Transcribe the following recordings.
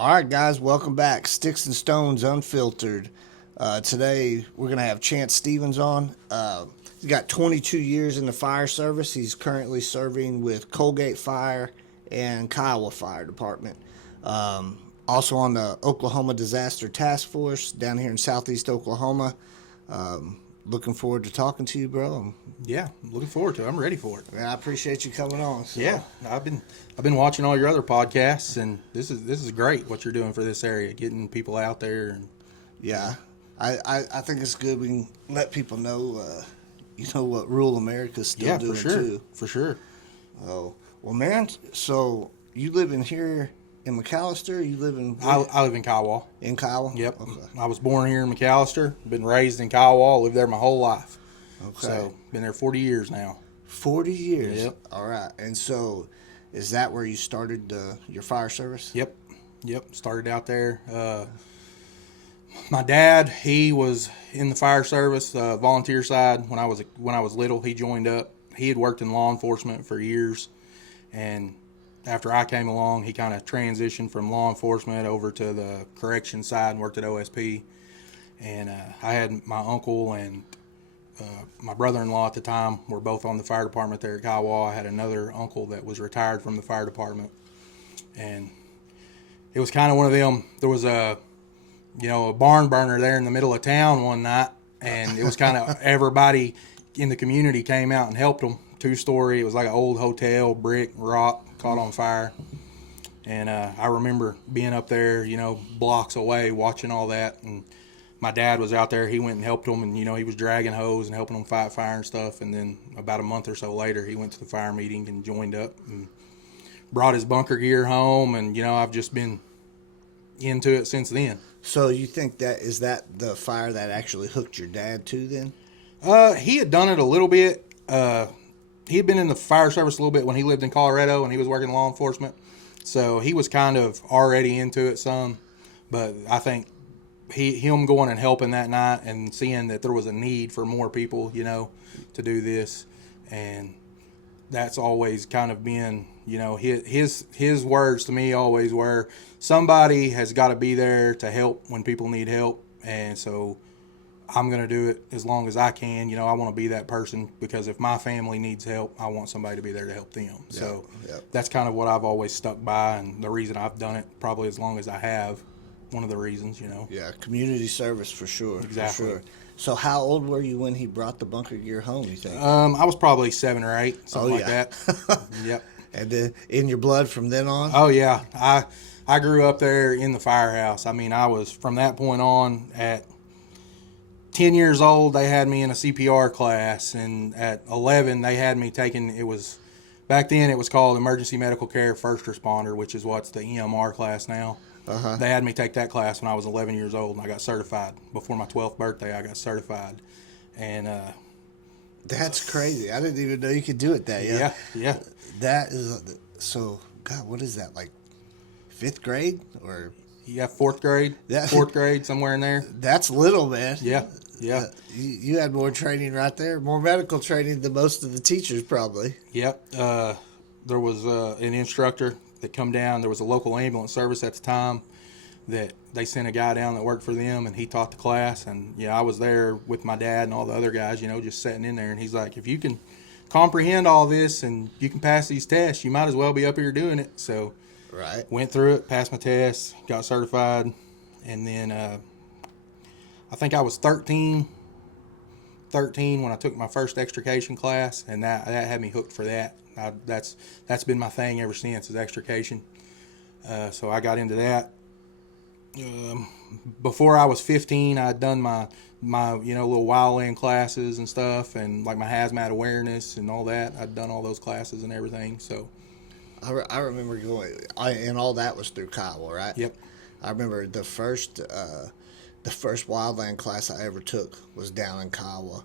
All right, guys, welcome back. Sticks and Stones Unfiltered. Today, we're going to have Chance Stevens on. He's got 22 years in the fire service. He's currently serving with Colgate Fire and Kiowa Fire Department. Also on the Oklahoma Disaster Task Force down here in southeast Oklahoma. Looking forward to talking to you, bro. Yeah, looking forward to it. I'm ready for it. Man, I appreciate you coming on. So. Yeah, I've been watching all your other podcasts, and this is great what you're doing for this area, getting people out there. And yeah, I think it's good we can let people know, what rural America's still doing for sure, too. for sure. Oh, well, man. So you live in here in McAllister? You live in? I live in Kiowa. In Kiowa? Yep. Okay. I was born here in McAllister. Been raised in Kiowa. Lived there my whole life. Okay. So been there 40 years now. 40 years. Yep. All right. And so, is that where you started your fire service? Yep. Started out there. My dad, he was in the fire service, volunteer side. When I was little, he joined up. He had worked in law enforcement for years, and after I came along, he kind of transitioned from law enforcement over to the correction side and worked at OSP. And I had my uncle and my brother-in-law at the time were both on the fire department there at Kiowa. I had another uncle that was retired from the fire department, and it was kind of one of them. There was a barn burner there in the middle of town one night, and it was kind of everybody in the community came out and helped them. 2-story. It was like an old hotel, brick, rock, caught on fire. And I remember being up there, blocks away, watching all that. And my dad was out there. He went and helped them, and, he was dragging hose and helping them fight fire and stuff. And then about a month or so later, he went to the fire meeting and joined up and brought his bunker gear home. And, I've just been into it since then. So you think is that the fire that actually hooked your dad too then? He had done it a little bit. He had been in the fire service a little bit when he lived in Colorado and he was working law enforcement. So he was kind of already into it some. But I think him going and helping that night and seeing that there was a need for more people, to do this. And that's always kind of been, his words to me always were, somebody has got to be there to help when people need help. And so I'm going to do it as long as I can. I want to be that person, because if my family needs help, I want somebody to be there to help them. Yep, so that's kind of what I've always stuck by, and the reason I've done it probably as long as I have, one of the reasons, Yeah, community service for sure. Exactly. For sure. So how old were you when he brought the bunker gear home, you think? I was probably 7 or 8, something like that. Yep. And then in your blood from then on? Oh, yeah. I grew up there in the firehouse. I mean, I was, from that point on, at 10 years old, they had me in a CPR class, and at 11, they had me taking, back then it was called Emergency Medical Care First Responder, which is what's the EMR class now. Uh-huh. They had me take that class when I was 11 years old, and I got certified. Before my 12th birthday, I got certified. And that's crazy. I didn't even know you could do it that young. Yeah. That is, so, God, what is that, like 5th grade? Or yeah, 4th grade, 4th grade, somewhere in there. That's little, man. Yeah. You had more training right there, more medical training than most of the teachers probably. Yep. There was an instructor that come down. There was a local ambulance service at the time that they sent a guy down that worked for them, and he taught the class. And I was there with my dad and all the other guys, just sitting in there. And he's like, if you can comprehend all this and you can pass these tests, you might as well be up here doing it. So right, went through it, passed my tests, got certified, and then I think I was 13 when I took my first extrication class, and that had me hooked for that. That's been my thing ever since, is extrication. So I got into that. Before I was 15, I'd done my little wildland classes and stuff, and like my hazmat awareness and all that. I'd done all those classes and everything. So I remember going, and all that was through Kiowa, right? Yep. I remember the first wildland class I ever took was down in Kiowa.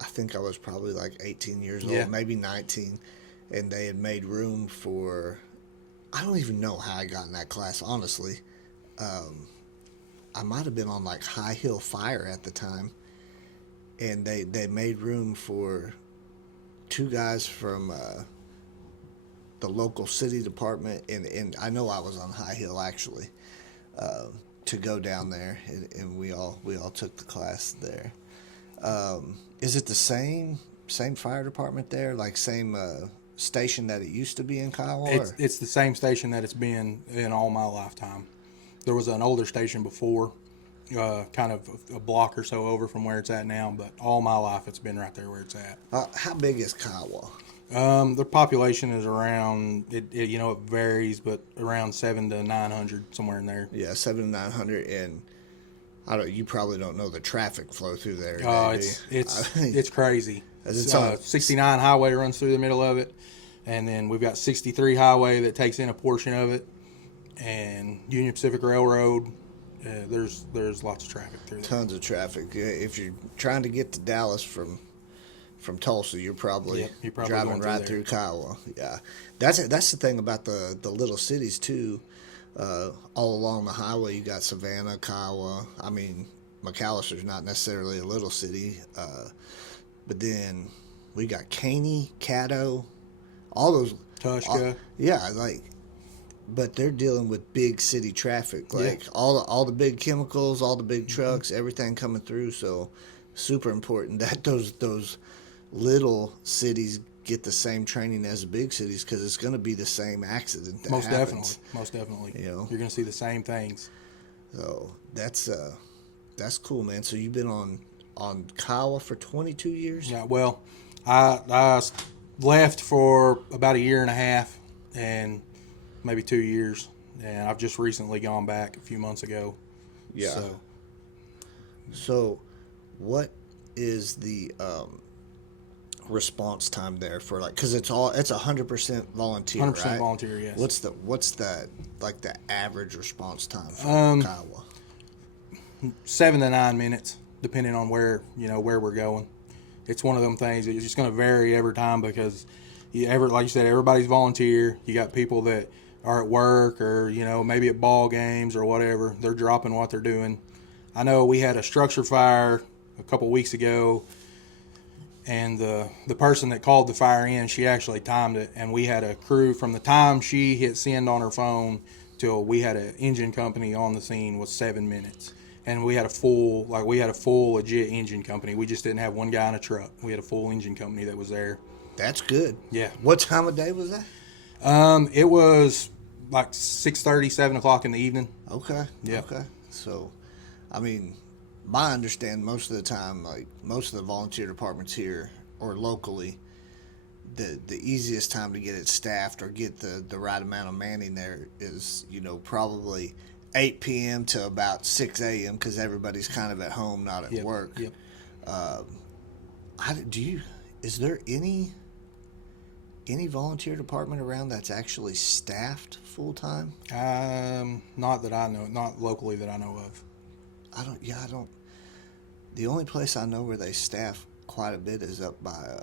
I think I was probably like 18 years old, maybe 19, and they had made room for, I don't even know how I got in that class, honestly. I might have been on like High Hill Fire at the time, and they made room for 2 guys from the local city department, and I know I was on High Hill actually, to go down there, and we all took the class there. Is it the same fire department there, like same station that it used to be in Kiowa? It's the same station that it's been in all my lifetime. There was an older station before, kind of a block or so over from where it's at now, but all my life it's been right there where it's at. How big is Kiowa? The population is around, it varies, but around 700 to 900, somewhere in there. Yeah, 700 to 900, and you probably don't know the traffic flow through there. It's crazy. 69 highway runs through the middle of it, and then we've got 63 highway that takes in a portion of it, and Union Pacific Railroad. There's lots of traffic through there. Tons of traffic. If you're trying to get to Dallas from Tulsa, you're probably driving right through Kiowa. Yeah, that's the thing about the little cities too. All along the highway, you got Savannah, Kiowa. I mean, McAllister's not necessarily a little city, but then we got Caney, Caddo, all those. Tushka. But they're dealing with big city traffic, all the big chemicals, all the big trucks, everything coming through. So, super important that those little cities get the same training as the big cities, because it's going to be the same accident that happens. Most definitely. You're going to see the same things. So that's cool, man. So you've been on Kiowa for 22 years? Yeah. Well, I left for about a year and a half, and maybe 2 years, and I've just recently gone back a few months ago. Yeah. So what is the response time there for, like, because it's 100% volunteer, 100% right? volunteer, yes. What's the like the average response time for Kiowa? 7 to 9 minutes, depending on where we're going. It's one of them things. It's just going to vary every time, because like you said, everybody's volunteer. You got people that are at work, or maybe at ball games or whatever. They're dropping what they're doing. I know we had a structure fire a couple weeks ago, and the person that called the fire in, she actually timed it, and we had a crew from the time she hit send on her phone till we had an engine company on the scene was 7 minutes. And we had a full legit engine company. We just didn't have one guy in a truck. We had a full engine company that was there. That's good. Yeah. What time of day was that? It was like 6:30, 7 o'clock in the evening. Okay. Yeah. Okay. So, I mean, my understanding, most of the time, like most of the volunteer departments here or locally, the easiest time to get it staffed or get the right amount of manning there is, probably 8 p.m. to about 6 a.m. because everybody's kind of at home, not at work. Yep. Is there any volunteer department around that's actually staffed full time? Not that I know, not locally that I know of. I don't. The only place I know where they staff quite a bit is up by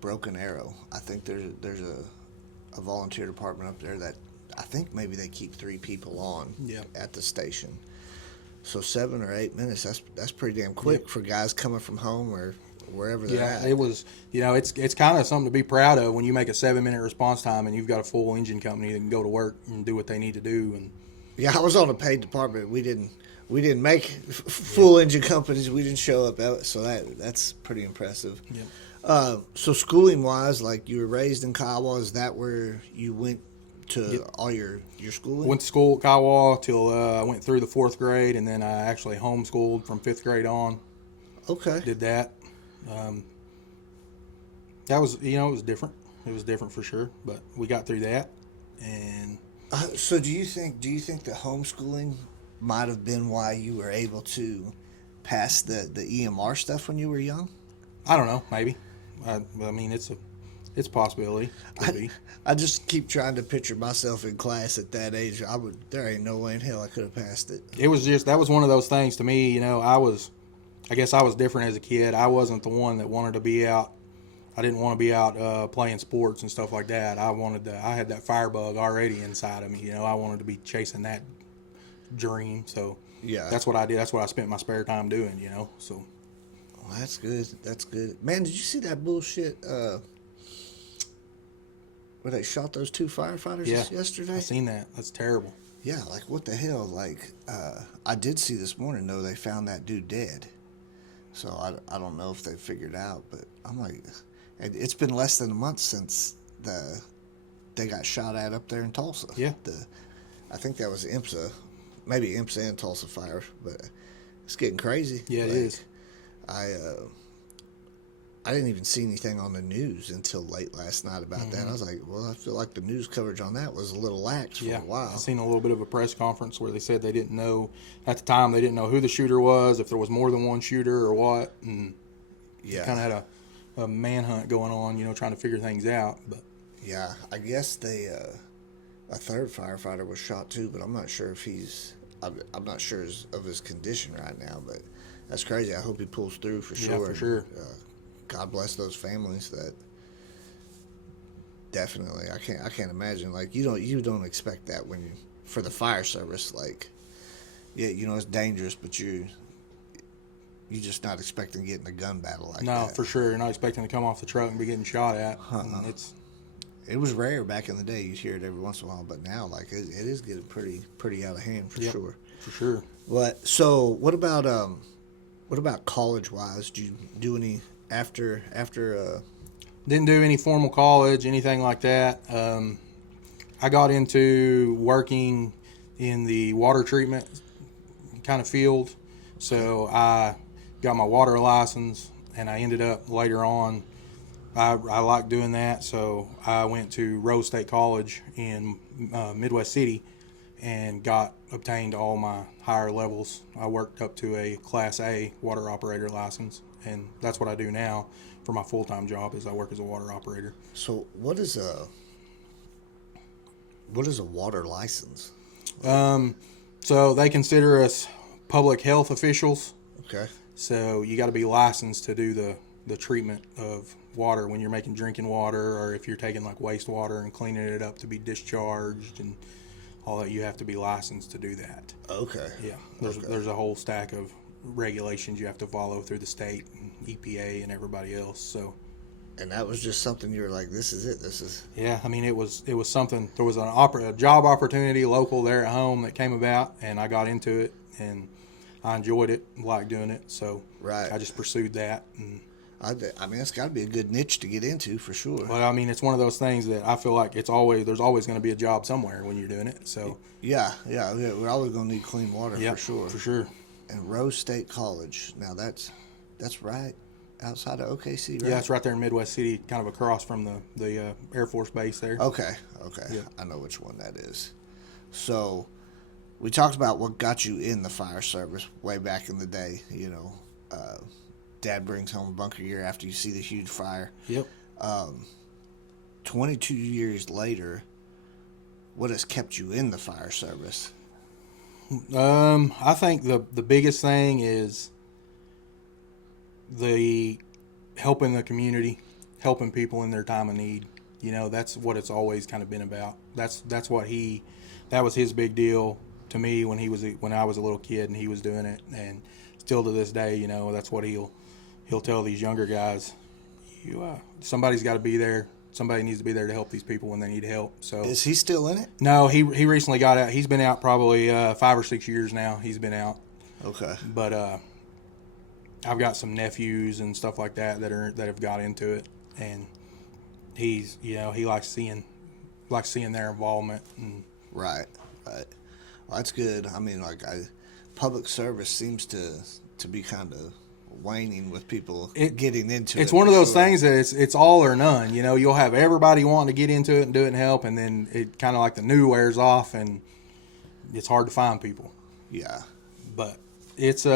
Broken Arrow. I think there's a volunteer department up there that I think maybe they keep 3 people on at the station. So 7 or 8 minutes, that's pretty damn quick for guys coming from home or wherever they're at. Yeah, it was, it's kind of something to be proud of when you make a 7-minute response time and you've got a full engine company that can go to work and do what they need to do. And yeah, I was on a paid department. We didn't make full engine companies. We didn't show up, so that's pretty impressive. Yeah. So schooling wise, like you were raised in Kiowa, is that where you went to all your schooling? Went to school at Kiowa till I went through the 4th grade, and then I actually homeschooled from 5th grade on. Okay. Did that. That was, it was different. It was different for sure, but we got through that. And so do you think the homeschooling might have been why you were able to pass the EMR stuff when you were young? I don't know, maybe. I mean, it's a possibility. Could be. I just keep trying to picture myself in class at that age. There ain't no way in hell I could have passed it. That was one of those things to me. I guess I was different as a kid. I wasn't the one that wanted to be out. I didn't want to be out playing sports and stuff like that. I had that firebug already inside of me. I wanted to be chasing that dream. So yeah, that's what I did. That's what I spent my spare time doing. So. Well, that's good. That's good. Man, did you see that bullshit? where they shot those 2 firefighters Yeah, yesterday. I seen that. That's terrible. Yeah, like what the hell? Like, I did see this morning though they found that dude dead. So I don't know if they figured out, but I'm like, it's been less than a month since they got shot at up there in Tulsa. Yeah. I think that was IMSA, maybe IMSA and Tulsa Fire, but it's getting crazy. Yeah, it is. I didn't even see anything on the news until late last night about that. I was like, well, I feel like the news coverage on that was a little lax for a while. I seen a little bit of a press conference where they said they didn't know, at the time, they didn't know who the shooter was, if there was more than one shooter or what. And kind of had a manhunt going on, trying to figure things out. But yeah, I guess a third firefighter was shot too, but I'm not sure if I'm not sure of his condition right now, but that's crazy. I hope he pulls through for sure. Yeah, for sure. God bless those families. That definitely, I can't imagine. Like you don't expect that when for the fire service. Like, yeah, it's dangerous, but you're just not expecting to get in a gun battle like that. No, for sure. You're not expecting to come off the truck and be getting shot at. It was rare back in the day. You'd hear it every once in a while, but now, like, it is getting pretty out of hand for sure. For sure. But so, what about college wise? Did you do any after? Didn't do any formal college, anything like that. I got into working in the water treatment kind of field, so I got my water license, and I ended up later on. I liked doing that, so I went to Rose State College in Midwest City and obtained all my higher levels. I worked up to a Class A water operator license, and that's what I do now for my full-time job is I work as a water operator. So what is a water license? So they consider us public health officials. Okay. So you got to be licensed to do the treatment of water when you're making drinking water, or if you're taking like wastewater and cleaning it up to be discharged and all that, you have to be licensed to do that. Okay. Yeah. There's a whole stack of regulations you have to follow through the state and EPA and everybody else. So. And that was just something you were like, this is it. This is. Yeah, I mean, it was something. There was a job opportunity local there at home that came about, and I got into it, and I enjoyed it, liked doing it. So right. I just pursued that. And I mean, it's got to be a good niche to get into for sure. Well, I mean, it's one of those things that I feel like there's always going to be a job somewhere when you're doing it. So yeah, we're always going to need clean water for sure. For sure. And Rose State College. Now that's right outside of OKC, right? Yeah, it's right there in Midwest City, kind of across from the Air Force Base there. Okay. Yeah. I know which one that is. So we talked about what got you in the fire service way back in the day. Dad brings home bunker gear after you see the huge fire. Yep. 22 years later, what has kept you in the fire service? I think the biggest thing is the helping the community, helping people in their time of need. That's what it's always kind of been about. That was his big deal to me when I was a little kid and he was doing it, and still to this day, that's what he'll tell these younger guys. Somebody's got to be there. Somebody needs to be there to help these people when they need help. So is he still in it? No, he recently got out. He's been out probably 5 or 6 years now. He's been out. Okay. But I've got some nephews and stuff like that have got into it, and he likes seeing their involvement. And right. Well, that's good. I mean, public service seems to be kind of waning with people getting into it. It's one of those things that it's all or none. You'll have everybody wanting to get into it and do it and help, and then it kind of like the new wears off, and it's hard to find people. Yeah. But it's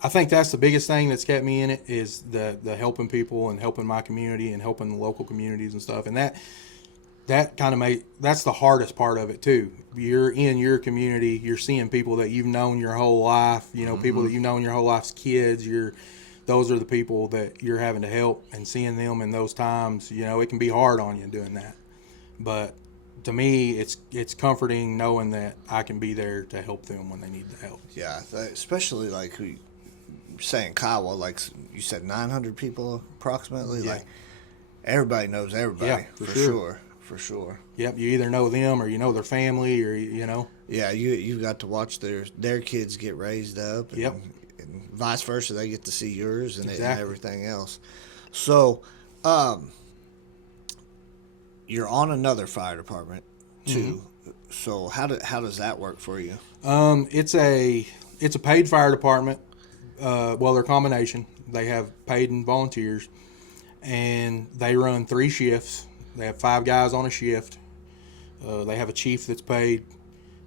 I think that's the biggest thing that's kept me in it is the helping people and helping my community and helping the local communities and stuff. And that kind of that's the hardest part of it too. You're in your community, you're seeing people that you've known your whole life, people that you've known your whole life's kids. Those are the people that you're having to help, and seeing them in those times, it can be hard on you doing that. But to me, it's comforting knowing that I can be there to help them when they need the help. Yeah, especially like who you're saying, Kiowa, like you said, 900 people approximately. Yeah. Like everybody knows everybody, yeah, for sure. for sure. Yep, you either know them or you know their family, or Yeah, you got to watch their kids get raised up, and, Yep. and vice versa. They get to see yours and Exactly. everything else. So, you're on another fire department too. Mm-hmm. So how does that work for you? It's a paid fire department. Well, they're a combination. They have paid and volunteers, and they run 3 shifts. They have 5 guys on a shift. They have a chief that's paid.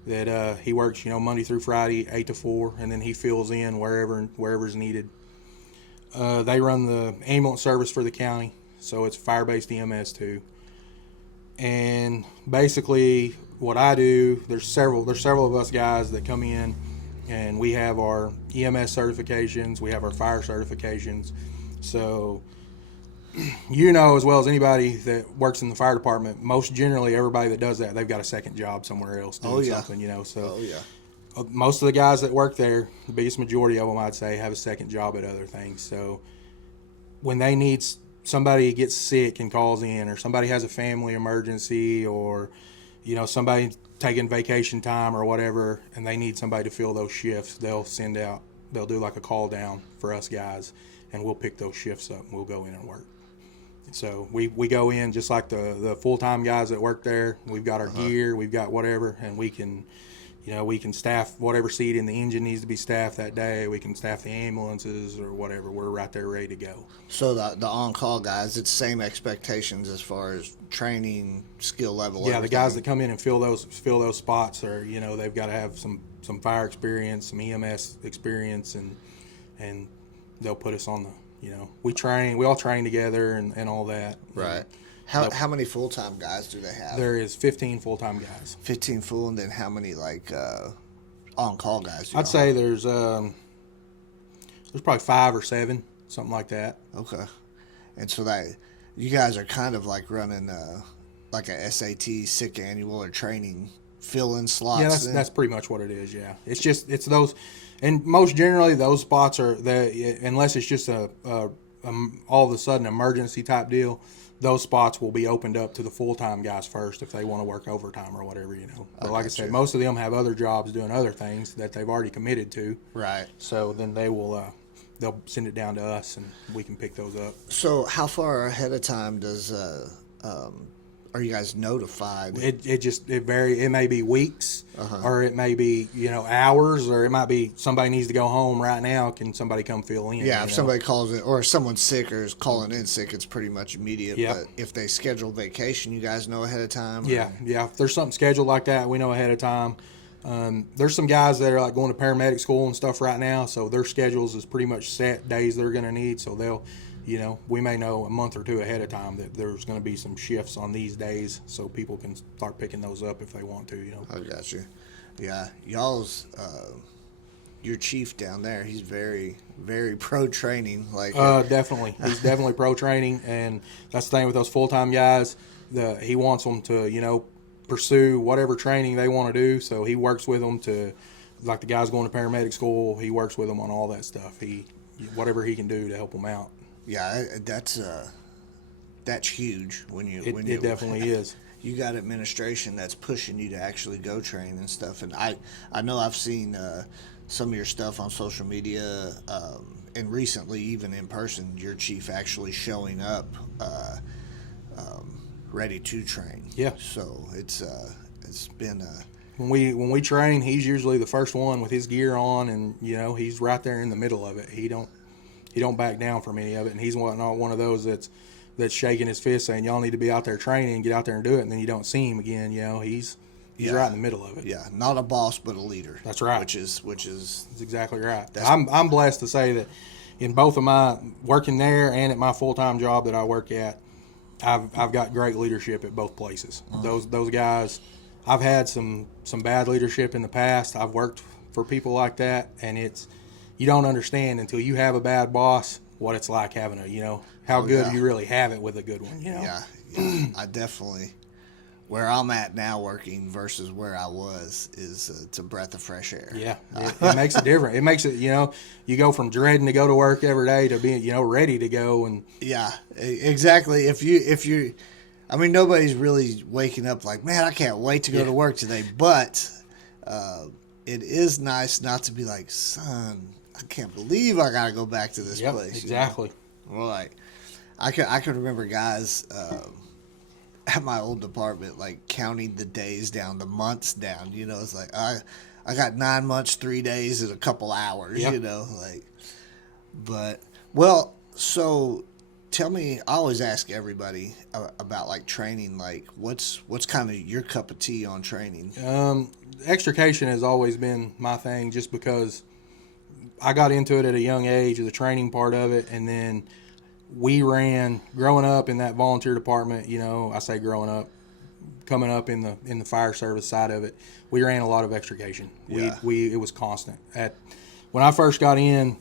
That he works, Monday through Friday, 8 to 4, and then he fills in wherever's needed. They run the ambulance service for the county, so it's fire-based EMS too. And basically, what I do, there's several of us guys that come in, and we have our EMS certifications, we have our fire certifications. So, as well as anybody that works in the fire department, most generally everybody that does that, they've got a second job somewhere else doing something. So most of the guys that work there, the biggest majority of them, I'd say, have a second job at other things. So when they need somebody gets sick and calls in, or somebody has a family emergency, or somebody taking vacation time or whatever, and they need somebody to fill those shifts, they'll do like a call down for us guys, and we'll pick those shifts up and we'll go in and work. So we go in just like the full-time guys that work there. We've got our gear, we've got whatever, and we can staff whatever seat in the engine needs to be staffed that day. We can staff the ambulances or whatever. We're right there ready to go. So the on-call guys, it's same expectations as far as training, skill level. Yeah, everything. The guys that come in and fill those spots are, they've got to have some fire experience, some EMS experience, and they'll put us on the, we all train together and all that. Right. How many full-time guys do they have? There is 15 full-time guys. 15 full, and then how many on-call guys? I'd say there's probably 5 or 7, something like that. Okay. And so that you guys are kind of like running like a SAT sick annual or training fill-in slots. Yeah, that's pretty much what it is. Yeah, it's those, and most generally those spots are unless it's just a all of a sudden emergency type deal. Those spots will be opened up to the full-time guys first if they want to work overtime or whatever, But like I said, most of them have other jobs doing other things that they've already committed to. Right. So then they'll send it down to us and we can pick those up. So how far ahead of time does are you guys notified? It varies. It may be weeks, or it may be hours, or it might be somebody needs to go home right now. Can somebody come fill in? Yeah, if somebody calls in, or if someone's sick or is calling in sick, it's pretty much immediate. Yeah. But if they schedule vacation, you guys know ahead of time? Yeah. If there's something scheduled like that, we know ahead of time. There's some guys that are like going to paramedic school and stuff right now, so their schedules is pretty much set days they're going to need. So they'll, we may know a month or 2 ahead of time that there's going to be some shifts on these days, so people can start picking those up if they want to. I got you. Yeah, y'all's your chief down there. He's very, very pro training. Definitely, he's definitely pro training, and that's the thing with those full time guys. He wants them to pursue whatever training they want to do. So he works with them to, like the guys going to paramedic school. He works with them on all that stuff. Whatever he can do to help them out. Yeah, that's huge when you. It definitely is. You got administration that's pushing you to actually go train and stuff. And I know I've seen some of your stuff on social media, and recently even in person, your chief actually showing up ready to train. Yeah. So it's been. When we train, he's usually the first one with his gear on, and he's right there in the middle of it. He don't back down from any of it, and he's not one of those that's shaking his fist saying y'all need to be out there training, get out there and do it, and then you don't see him again. He's right in the middle of it. Yeah, not a boss but a leader. That's right. Which is that's exactly right. I'm blessed to say that in both of my working there and at my full-time job that I work at, I've got great leadership at both places. Those guys, I've had some bad leadership in the past. I've worked for people like that, and you don't understand until you have a bad boss what it's like having how good you really have it with a good one. Yeah. I definitely, where I'm at now working versus where I was is it's a breath of fresh air. Yeah, it makes it different. It makes it you go from dreading to go to work every day to being ready to go. And yeah, exactly. If you I mean, nobody's really waking up like, man, I can't wait to go to work today. But it is nice not to be like, son, I can't believe I got to go back to this place. Exactly. You know? Well, like, I could remember guys at my old department like counting the days down, the months down. You know, it's like I got 9 months, 3 days, and a couple hours. Yep. You know, like, but well, so tell me. I always ask everybody about like training. Like, what's kind of your cup of tea on training? Extrication has always been my thing, just because I got into it at a young age, the training part of it, and then we ran growing up in that volunteer department. You know, I say growing up, coming up in the fire service side of it, we ran a lot of extrication. Yeah. It was constant. When I first got in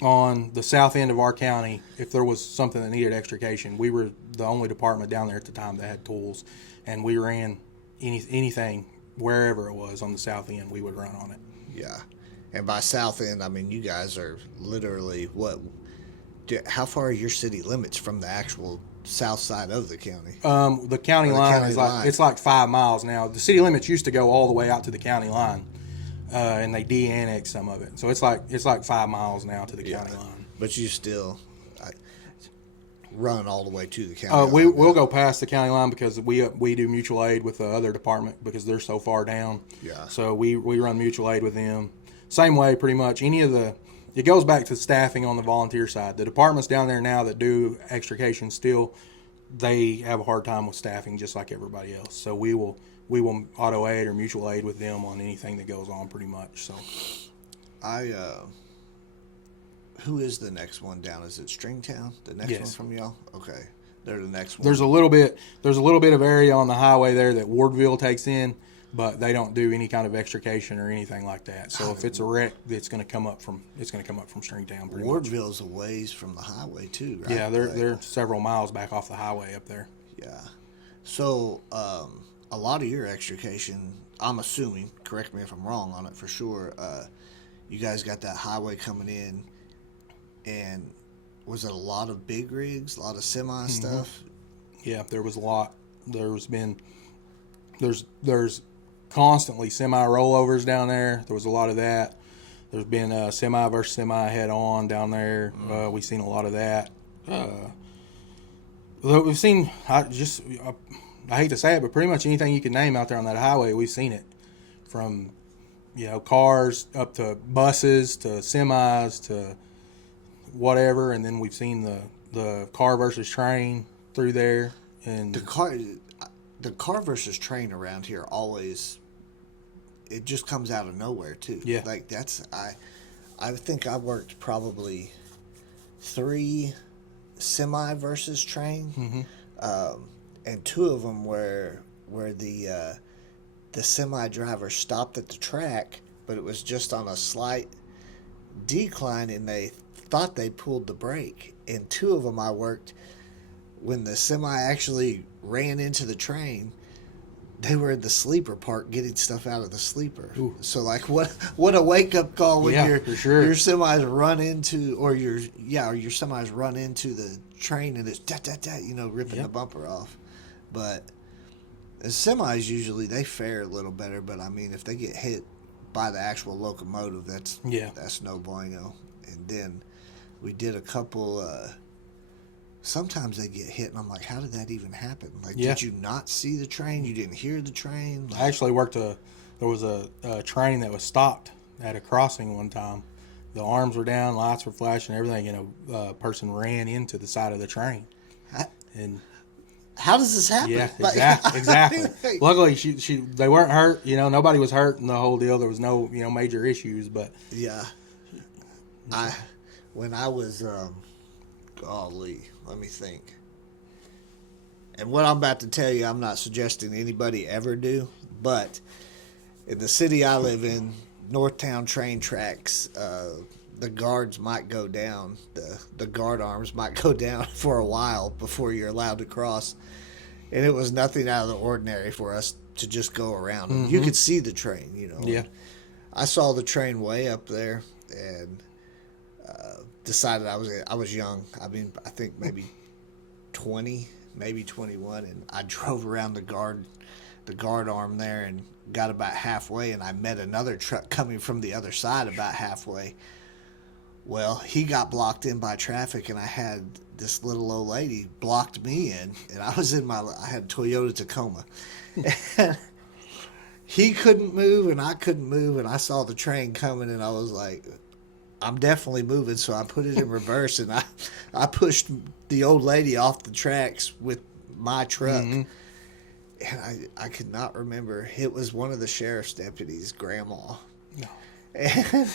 on the south end of our county, if there was something that needed extrication, we were the only department down there at the time that had tools, and we ran anything wherever it was on the south end, we would run on it. Yeah, and by south end, I mean you guys are literally what? How far are your city limits from the actual south side of the county? The county line is it's like 5 miles now. The city limits used to go all the way out to the county line, and they de-annexed some of it. So it's like 5 miles now to the county line. But you still run all the way to the county line. We'll go past the county line because we do mutual aid with the other department because they're so far down. Yeah. So we run mutual aid with them. Same way, pretty much. It goes back to staffing on the volunteer side. The departments down there now that do extrication still, they have a hard time with staffing just like everybody else. So we will auto aid or mutual aid with them on anything that goes on pretty much. So who is the next one down? Is it Stringtown? The next one from y'all? Okay. They're the next one. There's a little bit of area on the highway there that Wardville takes in, but they don't do any kind of extrication or anything like that. So if it's a wreck, it's going to come up from Stringtown. Wardville's a ways from the highway too, right? Yeah, they're several miles back off the highway up there. Yeah. So a lot of your extrication, I'm assuming, correct me if I'm wrong on it for sure, you guys got that highway coming in, and was it a lot of big rigs, a lot of semi stuff? Yeah, there was a lot. There's constantly semi rollovers down there. There was a lot of that. There's been semi versus semi head on down there. We've seen a lot of that. We've seen, I hate to say it, but pretty much anything you can name out there on that highway, we've seen it. From, cars up to buses to semis to whatever, and then we've seen the car versus train through there. And the car versus train around here always, it just comes out of nowhere too. Yeah. Like I think I worked probably 3 semi versus train, and 2 of them where the semi driver stopped at the track, but it was just on a slight decline, and they thought they pulled the brake. And 2 of them I worked when the semi actually ran into the train. They were in the sleeper part getting stuff out of the sleeper. Ooh. So like what a wake up call when your semis run into or your semis run into the train and it's ripping the bumper off. But the semis usually they fare a little better, but I mean if they get hit by the actual locomotive, that's no bueno. And then we did a couple sometimes they get hit, and I'm like, how did that even happen? Like, did you not see the train? You didn't hear the train? Like, I actually there was a train that was stopped at a crossing one time. The arms were down, lights were flashing, everything, and a person ran into the side of the train. And how does this happen? Yeah, exactly. Luckily, they weren't hurt. Nobody was hurt in the whole deal. There was no, major issues, but. Yeah. When I was, golly, let me think. And what I'm about to tell you, I'm not suggesting anybody ever do, but in the city I live in, Northtown train tracks, the guards might go down, the guard arms might go down for a while before you're allowed to cross. And it was nothing out of the ordinary for us to just go around. Mm-hmm. You could see the train, Yeah. I saw the train way up there and decided I was young. I mean, I think maybe 20, maybe 21, and I drove around the guard arm there and got about halfway, and I met another truck coming from the other side about halfway. Well, he got blocked in by traffic, and I had this little old lady blocked me in, and I had a Toyota Tacoma. And he couldn't move, and I couldn't move, and I saw the train coming, and I was like, I'm definitely moving, so I put it in reverse, and I pushed the old lady off the tracks with my truck. Mm-hmm. And I could not remember. It was one of the sheriff's deputies' grandma. No. And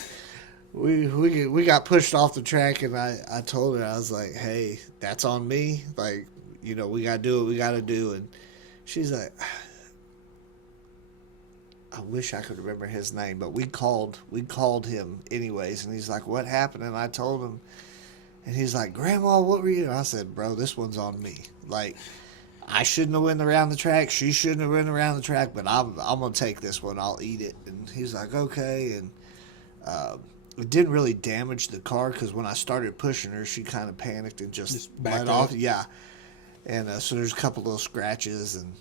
we got pushed off the track, and I told her, I was like, hey, that's on me. Like, we got to do what we got to do. And she's like, I wish I could remember his name, but we called him anyways. And he's like, what happened? And I told him, and he's like, Grandma, what were you? And I said, bro, this one's on me. Like, I shouldn't have went around the track. She shouldn't have went around the track, but I'm going to take this one. I'll eat it. And he's like, okay. And it didn't really damage the car because when I started pushing her, she kind of panicked and just let off. Yeah. And so there's a couple little scratches, and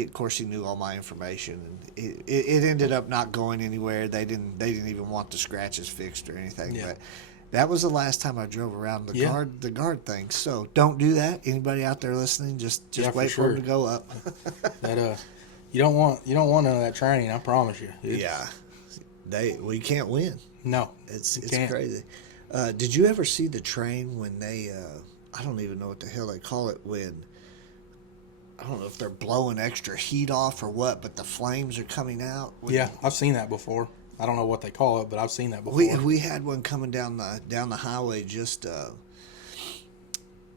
of course, he knew all my information, and it ended up not going anywhere. They didn't even want the scratches fixed or anything. Yeah. But that was the last time I drove around the guard thing. So don't do that. Anybody out there listening, just wait for him to go up. You don't want none of that training. I promise you. We can't win. No, it's crazy. Did you ever see the train when they? I don't even know what the hell they call it when. I don't know if they're blowing extra heat off or what, but the flames are coming out. Yeah, I've seen that before. I don't know what they call it, but I've seen that before. We had one coming down the highway just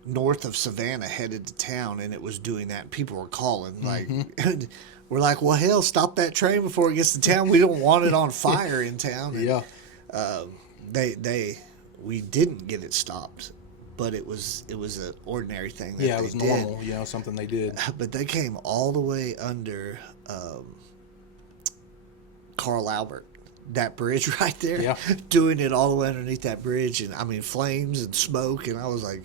north of Savannah, headed to town, and it was doing that. People were calling like, we're like, well, hell, stop that train before it gets to town. We don't want it on fire in town. And, yeah. We didn't get it stopped. But it was an ordinary thing that they did. Yeah, it was normal, something they did. But they came all the way under Carl Albert, that bridge right there, doing it all the way underneath that bridge. And, I mean, flames and smoke. And I was like,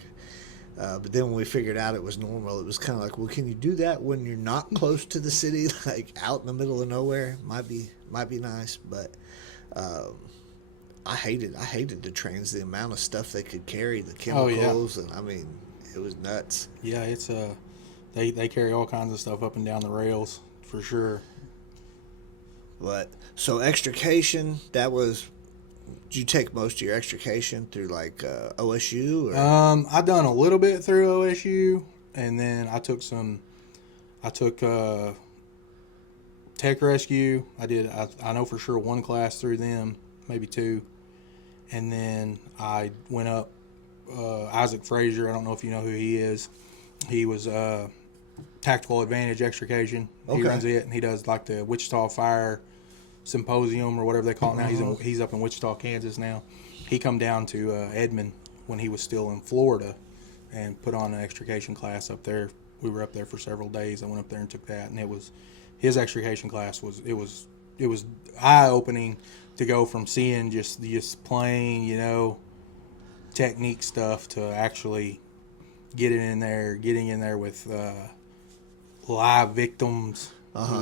but then when we figured out it was normal, it was kind of like, well, can you do that when you're not close to the city, like out in the middle of nowhere? Might be nice, but... I hated the trains, the amount of stuff they could carry, the chemicals, and I mean, it was nuts. Yeah, it's they carry all kinds of stuff up and down the rails for sure. But so extrication, did you take most of your extrication through like OSU? Or? I done a little bit through OSU, and then I took tech rescue. I know for sure one class through them, maybe two. And then I went up Isaac Frazier. I don't know if you know who he is. He was Tactical Advantage Extrication. Okay. He runs it, and he does like the Wichita Fire Symposium or whatever they call it now. He's up in Wichita, Kansas now. He come down to Edmond when he was still in Florida and put on an extrication class up there. We were up there for several days. I went up there and took that, and his extrication class was eye-opening to go from seeing just plain, technique stuff to actually getting in there with live victims,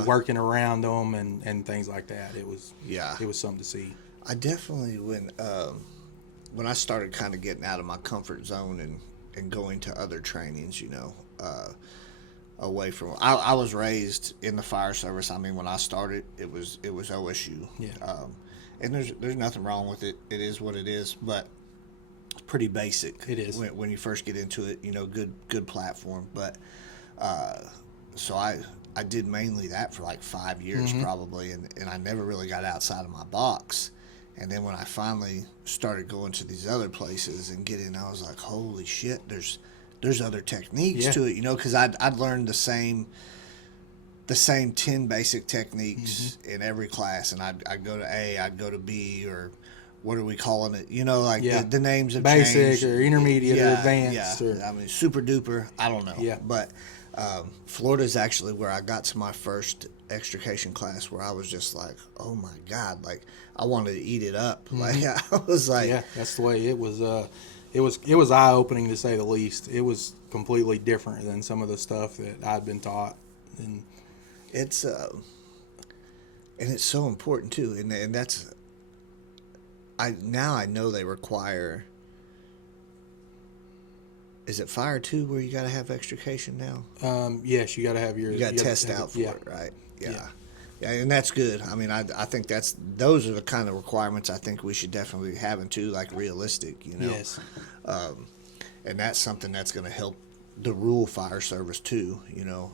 working around them and things like that. It was something to see. I definitely, when I started kind of getting out of my comfort zone and going to other trainings, away from, I was raised in the fire service. I mean, when I started, it was OSU. Yeah. And there's nothing wrong with it. It is what it is, but it's pretty basic. It is when you first get into it. Good platform. But so I did mainly that for like 5 years probably, and I never really got outside of my box. And then when I finally started going to these other places and I was like, holy shit, there's other techniques to it, because I'd learned the same 10 basic techniques in every class, and I'd go to A, I'd go to B, or what are we calling it? The names have basic changed. Or intermediate or advanced. Yeah. I mean, super duper, I don't know. Yeah. But Florida's actually where I got to my first extrication class, where I was just like, oh my God, like I wanted to eat it up. Like I was like, yeah, that's the way it was. it was eye opening to say the least. It was completely different than some of the stuff that I'd been taught, and It's and it's so important too, and that's I know they require. Is it fire too, where you got to have extrication now? yes, you got to have your You got to test out for it, right? Yeah, and that's good. I mean, I think those are the kind of requirements I think we should definitely be having too, like realistic, you know. Yes. And that's something that's going to help the rural fire service too. You know,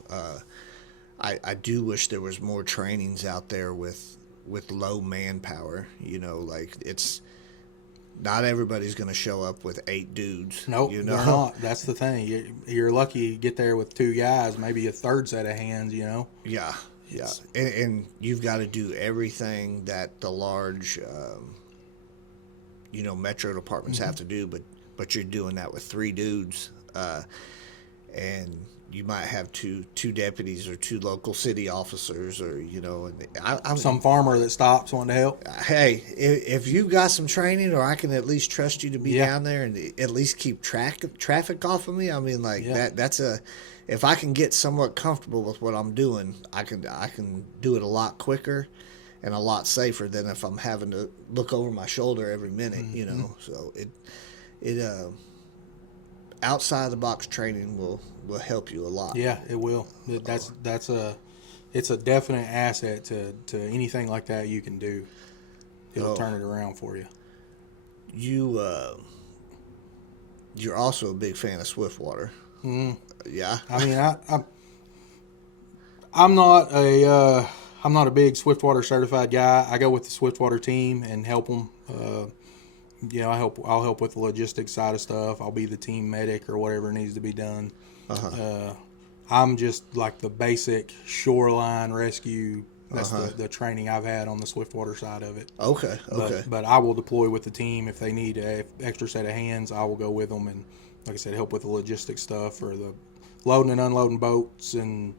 I do wish there was more trainings out there with low manpower. You know, like it's not everybody's going to show up with 8 dudes. Nope, you know? they're not. That's the thing. You're lucky you get there with 2 guys, maybe a third set of hands. You know. Yeah, yeah, and you've got to do everything that the large, metro departments have to do, but you're doing that with 3 dudes, and you might have two deputies or 2 local city officers, or and I'm Some farmer that stops wanting to help. hey, if you got some training, or I can at least trust you to be Yeah. down there and at least keep traffic off of me. I mean, like Yeah. that's if I can get somewhat comfortable with what I'm doing, I can do it a lot quicker and a lot safer than if I'm having to look over my shoulder every minute. So it outside the box training will help you a lot. Yeah, it will. It's a definite asset to anything like that you can do. It'll turn it around for you. You're also a big fan of Swiftwater. Yeah. I mean, I'm not a big Swiftwater certified guy. I go with the Swiftwater team and help them. I'll help with the logistics side of stuff. I'll be the team medic or whatever needs to be done. I'm just like the basic shoreline rescue. That's the training I've had on the Swiftwater side of it. Okay. But I will deploy with the team if they need an extra set of hands. I will go with them and, like I said, help with the logistics stuff or the loading and unloading boats and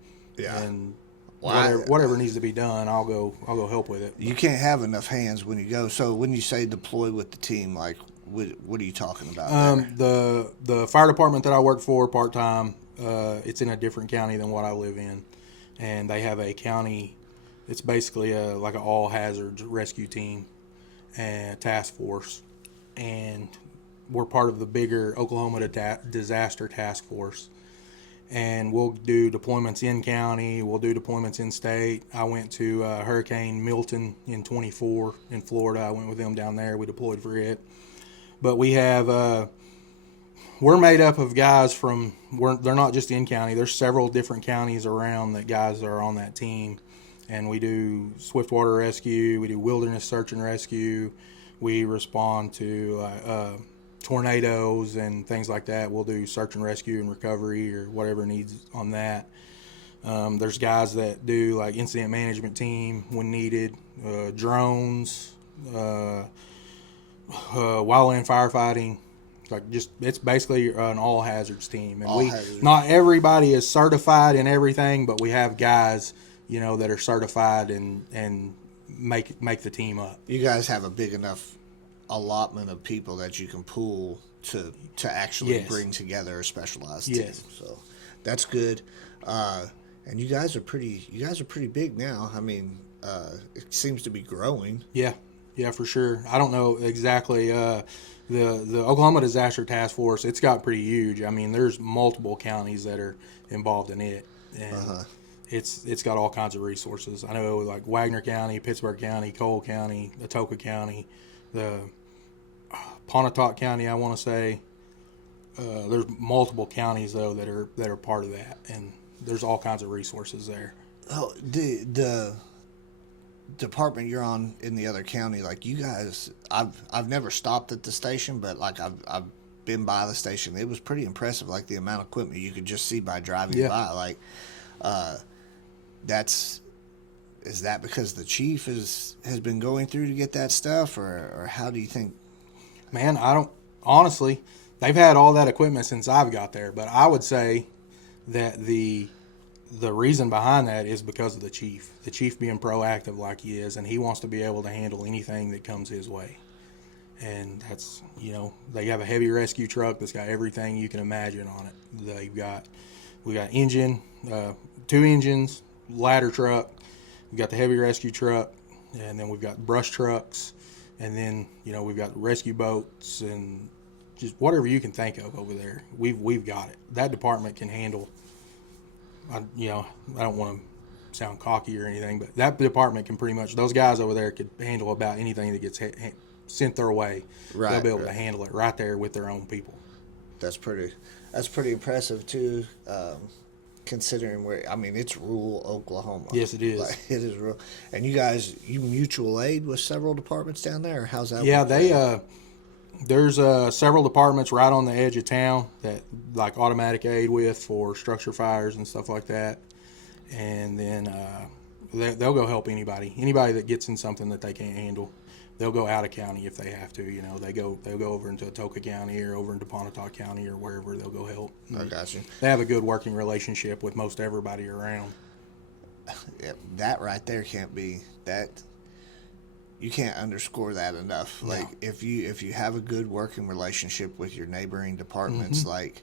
whatever needs to be done. I'll go help with it. You can't have enough hands when you go. So when you say deploy with the team, like what are you talking about? The fire department that I work for part time, it's in a different county than what I live in, and they have a county. It's basically like an all hazards rescue team and task force, and we're part of the bigger Oklahoma disaster task force. And we'll do deployments in county. We'll do deployments in state. I went to Hurricane Milton in 24 in Florida. I went with them down there. We deployed for it. But we have, we're made up of guys they're not just in county. There's several different counties around that guys are on that team. And we do swiftwater rescue. We do wilderness search and rescue. We respond to tornadoes and things like that. We'll do search and rescue and recovery or whatever needs on that. There's guys that do like incident management team when needed, drones, wildland firefighting. It's basically an all hazards team, and not everybody is certified in everything, but we have guys that are certified and make the team up. You guys have a big enough allotment of people that you can pool to actually bring together a specialized team. So that's good. And you guys are pretty big now. I mean, it seems to be growing. Yeah, for sure. I don't know exactly. The Oklahoma Disaster Task Force, it's got pretty huge. I mean, there's multiple counties that are involved in it, and it's got all kinds of resources. I know like Wagner County, Pittsburgh County, Cole County, Atoka County, the Pontotoc County, I want to say. There's multiple counties though that are part of that, and there's all kinds of resources there. Oh, the department you're on in the other county, like you guys, I've never stopped at the station, but like I've been by the station. It was pretty impressive, like the amount of equipment you could just see by driving by. Like, is that because the chief has been going through to get that stuff, or how do you think? Man, I don't honestly. They've had all that equipment since I've got there, but I would say that the reason behind that is because of the chief. The chief being proactive like he is, and he wants to be able to handle anything that comes his way. and that's, they have a heavy rescue truck that's got everything you can imagine on it. We got engine, 2 engines, ladder truck. We got the heavy rescue truck, and then we've got brush trucks, and then we've got rescue boats and just whatever you can think of over there. We've got it. That department can handle. I don't want to sound cocky or anything, but that department can pretty much. Those guys over there could handle about anything that gets sent their way. Right, they'll be able to handle it right there with their own people. That's pretty impressive too, considering it's rural Oklahoma. Yes, it is. Like, it is rural. And you mutual aid with several departments down there, or how's that? Yeah, work? there's several departments right on the edge of town that like automatic aid with for structure fires and stuff like that, and then they'll go help anybody that gets in something that they can't handle. They'll go out of county if they have to. They'll go over into Atoka County or over into Pontotoc County or wherever they'll go help. I got you. They have a good working relationship with most everybody around. Yeah, that right there can't be that. You can't underscore that enough. No. Like if you have a good working relationship with your neighboring departments, Mm-hmm. like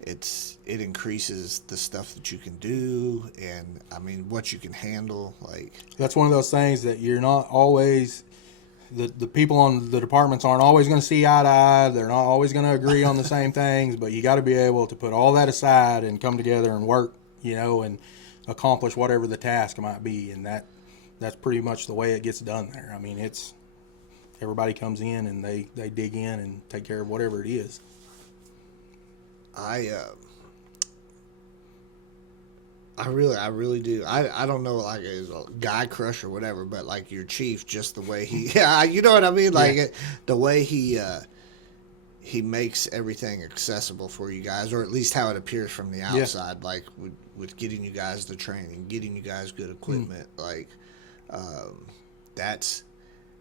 it increases the stuff that you can do and what you can handle. Like That's one of those things that you're not always. The people on the departments aren't always going to see eye to eye. They're not always going to agree on the same things, but you got to be able to put all that aside and come together and work, and accomplish whatever the task might be. And that's pretty much the way it gets done there. It's everybody comes in and they dig in and take care of whatever it is. I really do. I don't know, like a guy crush or whatever, but like your chief, just the way he, you know what I mean? Like the way he makes everything accessible for you guys, or at least how it appears from the outside, like with getting you guys the training, getting you guys good equipment, like that's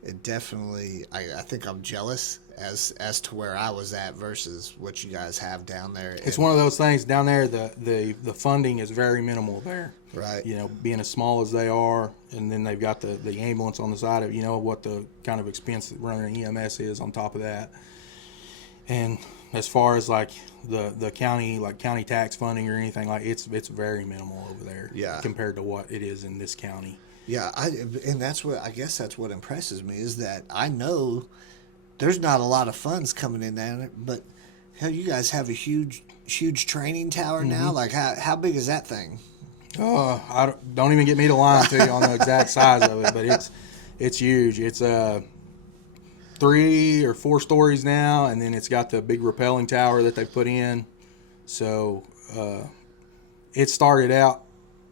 it definitely. I think I'm jealous as to where I was at versus what you guys have down there. It's one of those things down there. The funding is very minimal there. Right. Being as small as they are, and then they've got the ambulance on the side of what the kind of expense that running an EMS is on top of that. And as far as like the county, like county tax funding or anything, like it's very minimal over there. Yeah. Compared to what it is in this county. Yeah, and that's what I guess that's what impresses me is that I know there's not a lot of funds coming in there, but hell, you guys have a huge training tower now. Like how big is that thing? I don't even get me to lie to you on the exact size of it, but it's huge. It's 3 or 4 stories now, and then it's got the big rappelling tower that they put in. So it started out.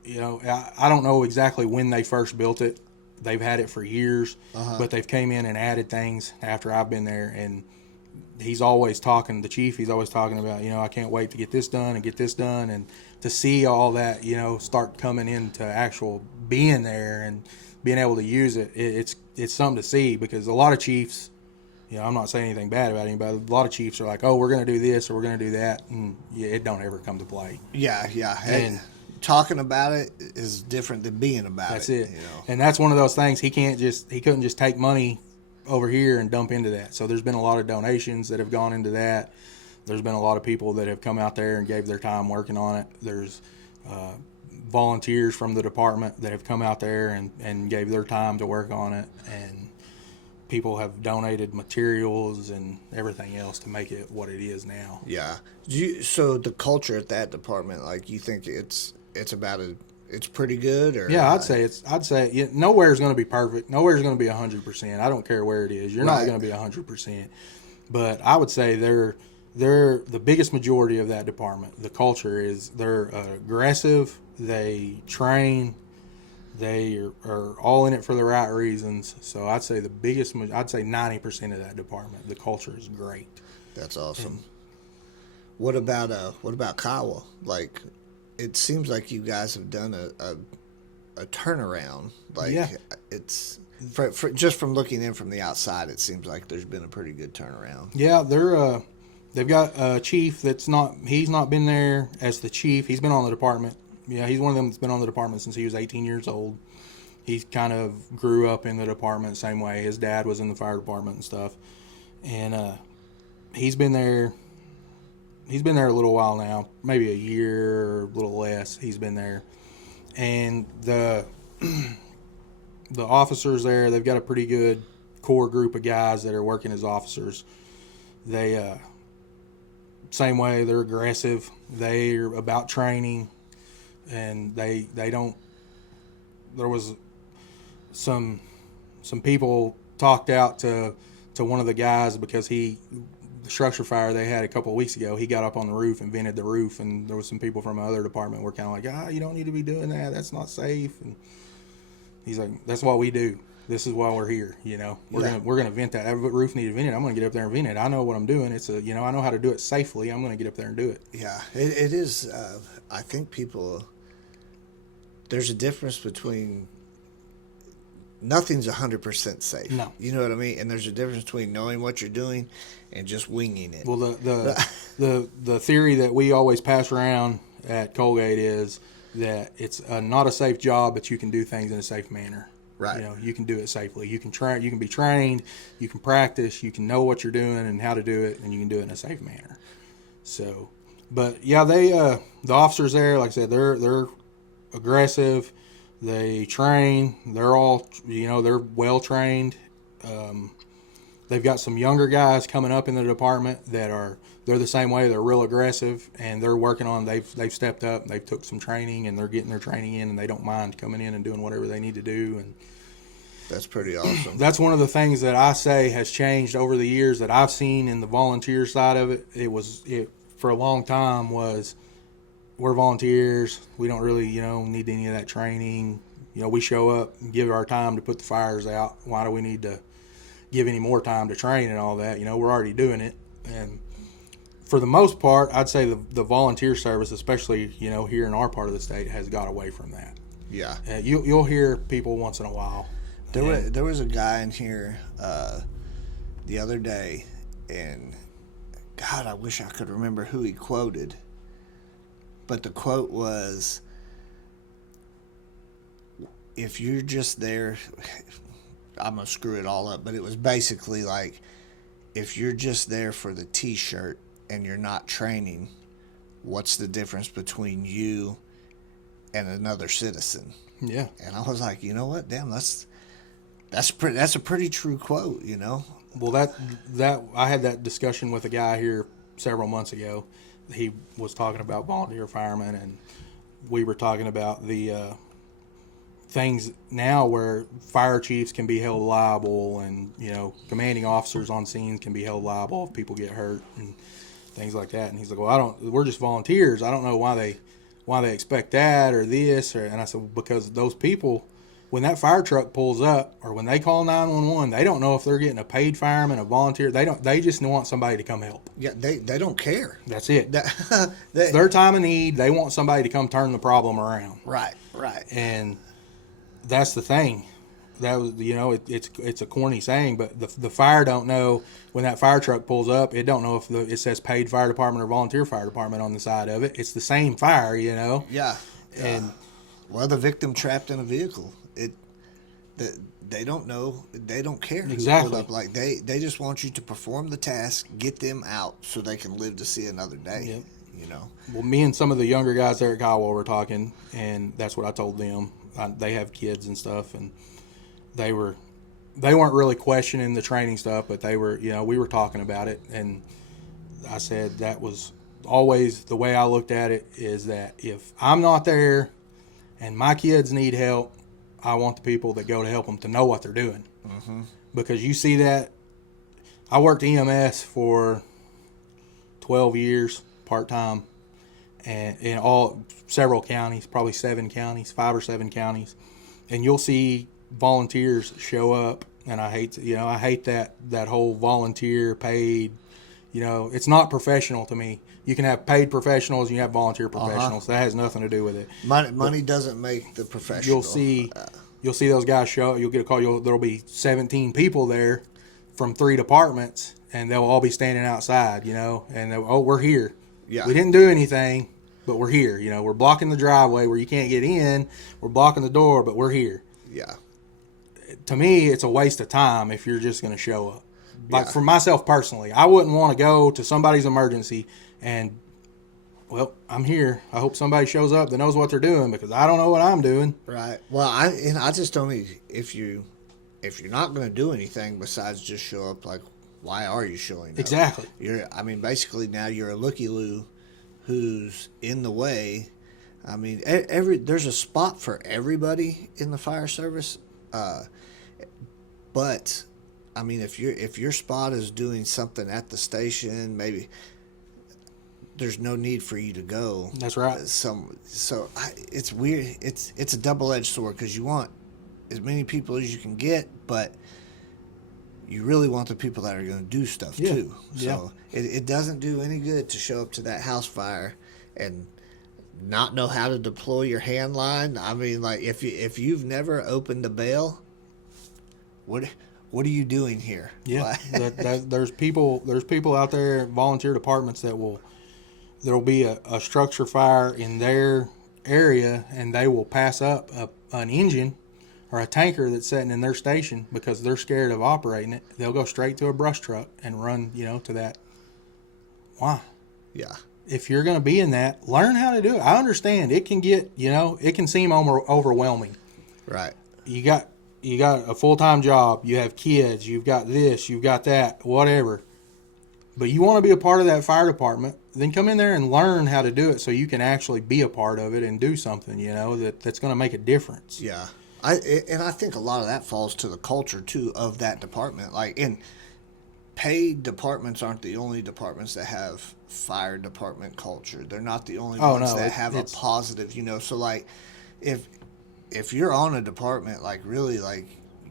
I don't know exactly when they first built it. They've had it for years, but they've came in and added things after I've been there. And he's always talking, the chief, he's always talking about, I can't wait to get this done and get this done. And to see all that, start coming into actual being there and being able to use it, it's something to see, because a lot of chiefs, I'm not saying anything bad about anybody. A lot of chiefs are like, oh, we're going to do this or we're going to do that. And it don't ever come to play. Yeah. And talking about it is different than being about it. That's it. And that's one of those things he couldn't just take money over here and dump into that. So there's been a lot of donations that have gone into that. There's been a lot of people that have come out there and gave their time working on it. There's volunteers from the department that have come out there and gave their time to work on it. And people have donated materials and everything else to make it what it is now. Yeah. So the culture at that department, like, you think it's pretty good, or? Yeah, I'd say nowhere's going to be perfect. Nowhere's going to be 100%. I don't care where it is. You're not going to be 100%. But I would say they're the biggest majority of that department. The culture is they're aggressive. They train. They are all in it for the right reasons. So I'd say I'd say 90% of that department. The culture is great. That's awesome. What about Kiowa? Like, it seems like you guys have done a turnaround. Like, it's just from looking in from the outside, it seems like there's been a pretty good turnaround. Yeah, they've got a chief he's not been there as the chief. He's been on the department. Yeah, he's one of them that's been on the department since he was 18 years old. He kind of grew up in the department the same way. His dad was in the fire department and stuff. and he's been there. He's been there a little while now, maybe a year or a little less. He's been there, and the officers there, they've got a pretty good core group of guys that are working as officers. They same way, they're aggressive. They're about training, and they don't. There was some people talked out to one of the guys because the structure fire they had a couple of weeks ago, he got up on the roof and vented the roof, and there was some people from another department were kind of like, you don't need to be doing that. That's not safe. And he's like, that's what we do. This is why we're here. We're gonna vent that. Every roof needed vented. I'm gonna get up there and vent it. I know what I'm doing. I know how to do it safely. I'm gonna get up there and do it. Yeah, it is. I think there's a difference between nothing's 100% safe. No. You know what I mean? And there's a difference between knowing what you're doing and just winging it. Well, the theory that we always pass around at Colgate is that it's not a safe job, but you can do things in a safe manner. Right. You can do it safely. You can you can be trained, you can practice, you can know what you're doing and how to do it, and you can do it in a safe manner. So, but yeah, the officers there, like I said, they're aggressive. They train. They're all, they're well trained. They've got some younger guys coming up in the department they're the same way. They're real aggressive, and they're working on. They've stepped up. They've took some training, and they're getting their training in, and they don't mind coming in and doing whatever they need to do. And that's pretty awesome. That's one of the things that I say has changed over the years that I've seen in the volunteer side of it. It for a long time was, we're volunteers. We don't really, need any of that training. We show up and give our time to put the fires out. Why do we need to give any more time to train and all that? We're already doing it. And for the most part, I'd say the volunteer service, especially, here in our part of the state, has got away from that. Yeah. You'll hear people once in a while. There was a guy in here the other day, and God, I wish I could remember who he quoted. But the quote was, if you're just there, I'm going to screw it all up, but it was basically like, if you're just there for the t-shirt and you're not training, what's the difference between you and another citizen? Yeah. And I was like, you know what? Damn, that's a pretty true quote, Well, that I had that discussion with a guy here several months ago. He was talking about volunteer firemen, and we were talking about the things now where fire chiefs can be held liable, and commanding officers on scenes can be held liable if people get hurt and things like that. And he's like, well, we're just volunteers. I don't know why they expect that or this, and I said, well, because those people, when that fire truck pulls up or when they call 911, they don't know if they're getting a paid fireman, a volunteer. They just want somebody to come help. Yeah, they don't care. That's it. It's their time of need. They want somebody to come turn the problem around. Right. And that's the thing. That was, it's a corny saying, but the fire don't know when that fire truck pulls up. It don't know if it says paid fire department or volunteer fire department on the side of it. It's the same fire, Yeah. And the victim trapped in a vehicle. They don't know. They don't care. Exactly. Pulled up. Like they just want you to perform the task, get them out, so they can live to see another day. Yep. Well, me and some of the younger guys there at Kiowa were talking, and that's what I told them. They have kids and stuff, and they weren't really questioning the training stuff, but they were, we were talking about it, and I said that was always the way I looked at it, is that if I'm not there and my kids need help, I want the people that go to help them to know what they're doing. Mm-hmm. Because you see that. I worked EMS for 12 years part-time, and in several counties, probably 5 or 7 counties, and you'll see volunteers show up, and I hate that whole volunteer paid. It's not professional to me. You can have paid professionals, and you have volunteer professionals. That has nothing to do with it. Money doesn't make the professional. You'll see those guys show up. You'll get a call. There'll be 17 people there from 3 departments, and they'll all be standing outside. And we're here. Yeah. We didn't do anything, but we're here. We're blocking the driveway where you can't get in. We're blocking the door, but we're here. Yeah. To me, it's a waste of time if you're just going to show up. Like Yeah. for myself personally, I wouldn't want to go to somebody's emergency and, well, I'm here. I hope somebody shows up that knows what they're doing because I don't know what I'm doing. Right. Well, I just don't mean if you're not going to do anything besides just show up, like, why are you showing up? Exactly. Basically now you're a looky-loo who's in the way. I mean, there's a spot for everybody in the fire service, but I mean, if your spot is doing something at the station, maybe there's no need for you to go. That's right. It's weird. It's a double-edged sword because you want as many people as you can get, but you really want the people that are going to do stuff too. So it doesn't do any good to show up to that house fire and not know how to deploy your hand line. I mean, like if you've never opened a bale, what are you doing here? Yeah, there's people out there, volunteer departments there'll be a structure fire in their area, and they will pass up an engine or a tanker that's sitting in their station because they're scared of operating it. They'll go straight to a brush truck and run, to that. Why? Yeah. If you're going to be in that, learn how to do it. I understand it can get, it can seem overwhelming. Right. You got a full-time job, you have kids, you've got this, you've got that, whatever. But you want to be a part of that fire department, then come in there and learn how to do it so you can actually be a part of it and do something, that's going to make a difference. Yeah. I think a lot of that falls to the culture too of that department. Like, and paid departments aren't the only departments that have fire department culture. They're not the only ones that have a positive, So like, if you're on a department, like really, like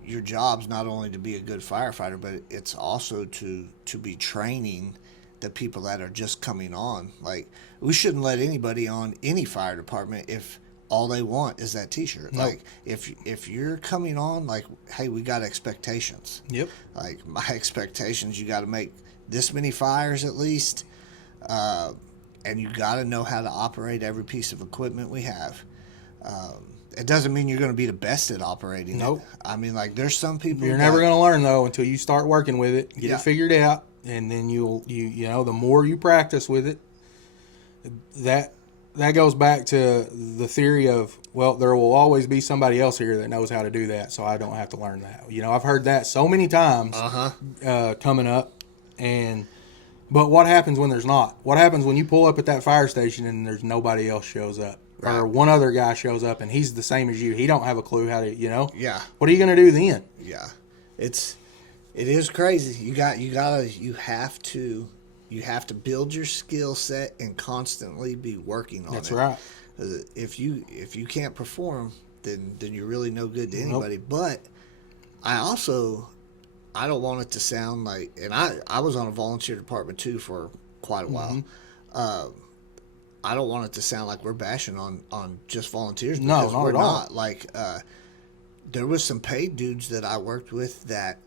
your job's not only to be a good firefighter, but it's also to be training the people that are just coming on. Like, we shouldn't let anybody on any fire department if all they want is that T-shirt. Nope. Like, if you're coming on, like, hey, we got expectations. Yep. Like, my expectations, you got to make this many fires at least, and you got to know how to operate every piece of equipment we have. It doesn't mean you're going to be the best at operating Nope. it. I mean, like, there's some people You're never going to learn, though, until you start working with it, get it figured out, and then the more you practice with it, that goes back to the theory of, well, there will always be somebody else here that knows how to do that, so I don't have to learn that. I've heard that so many times coming up, but what happens when there's not? What happens when you pull up at that fire station and there's nobody else shows up? Right. Or one other guy shows up and he's the same as you. He don't have a clue how to, Yeah. What are you going to do then? Yeah. It is crazy. You have to build your skill set and constantly be working on it. That's right. If you can't perform, then you're really no good to anybody. Nope. But I don't want it to sound like, and I was on a volunteer department too for quite a while. I don't want it to sound like we're bashing on just volunteers. Because we're at all. not. Like, there was some paid dudes that I worked with that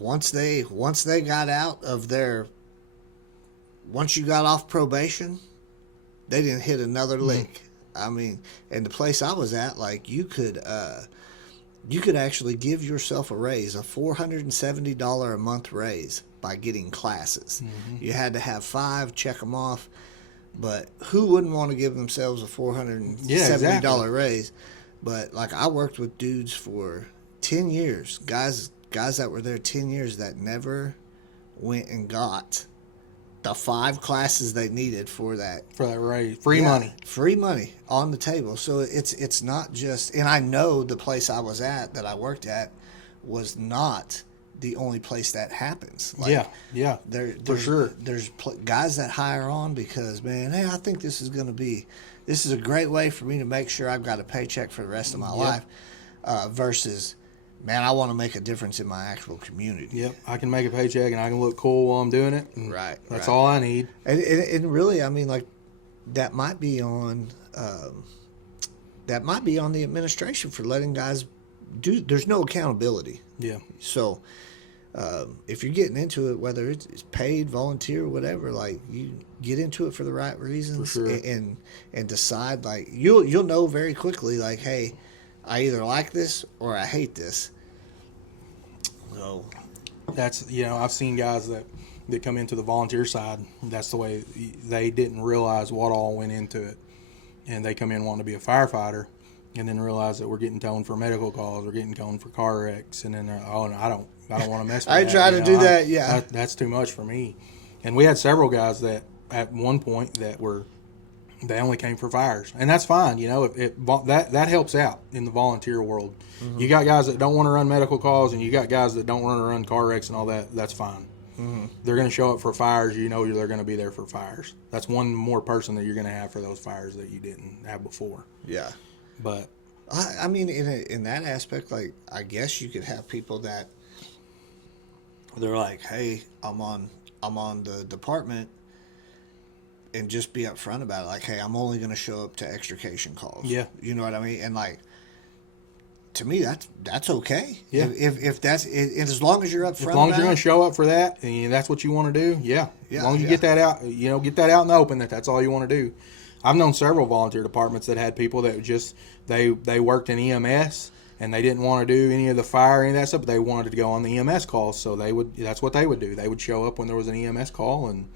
once they got out of once you got off probation, they didn't hit another lick. I mean, and the place I was at, like, you could actually give yourself a raise, a $470 a month raise by getting classes. You had to have 5, check them off. But who wouldn't want to give themselves a $470 raise? But, like, I worked with dudes for 10 years, guys that were there 10 years that never went and got the 5 classes they needed for that raise. Free money on the table. So it's not just, and I know the place I was at that I worked at was not the only place that happens. Like, for sure. There's guys that hire on because, man, hey, I think this is a great way for me to make sure I've got a paycheck for the rest of my life, versus, man, I want to make a difference in my actual community. Yep, I can make a paycheck and I can look cool while I'm doing it. Right. That's all I need. And really, I mean, like, that might be on the administration for letting guys do. There's no accountability. Yeah. So, if you're getting into it, whether it's paid, volunteer, whatever, like, you get into it for the right reasons. For sure. And decide, like, you'll know very quickly, like, hey, I either like this or I hate this. So, That's, I've seen guys that come into the volunteer side. That's the way they didn't realize what all went into it, and they come in wanting to be a firefighter, and then realize that we're getting toned for medical calls, we're getting toned for car wrecks, and then no, I don't want to mess with I that. try to do that. Yeah, that's too much for me. And we had several guys that at one point they only came for fires, and that's fine. That helps out in the volunteer world. Mm-hmm. You got guys that don't want to run medical calls, and you got guys that don't want to run car wrecks and all that. That's fine. Mm-hmm. They're going to show up for fires. They're going to be there for fires. That's one more person that you're going to have for those fires that you didn't have before. Yeah, but I mean, in that aspect, like, I guess you could have people that they're like, hey, I'm on the department, and just be upfront about it. Like, hey, I'm only going to show up to extrication calls. Yeah. You know what I mean? And, like, to me, that's okay. Yeah. If that's, as long as you're upfront, as long as you're going to show up for that, and that's what you want to do, yeah. As long as you get that out, get that out in the open, that's all you want to do. I've known several volunteer departments that had people that just, they worked in EMS, and they didn't want to do any of the fire or any of that stuff, but they wanted to go on the EMS calls, so that's what they would do. They would show up when there was an EMS call, and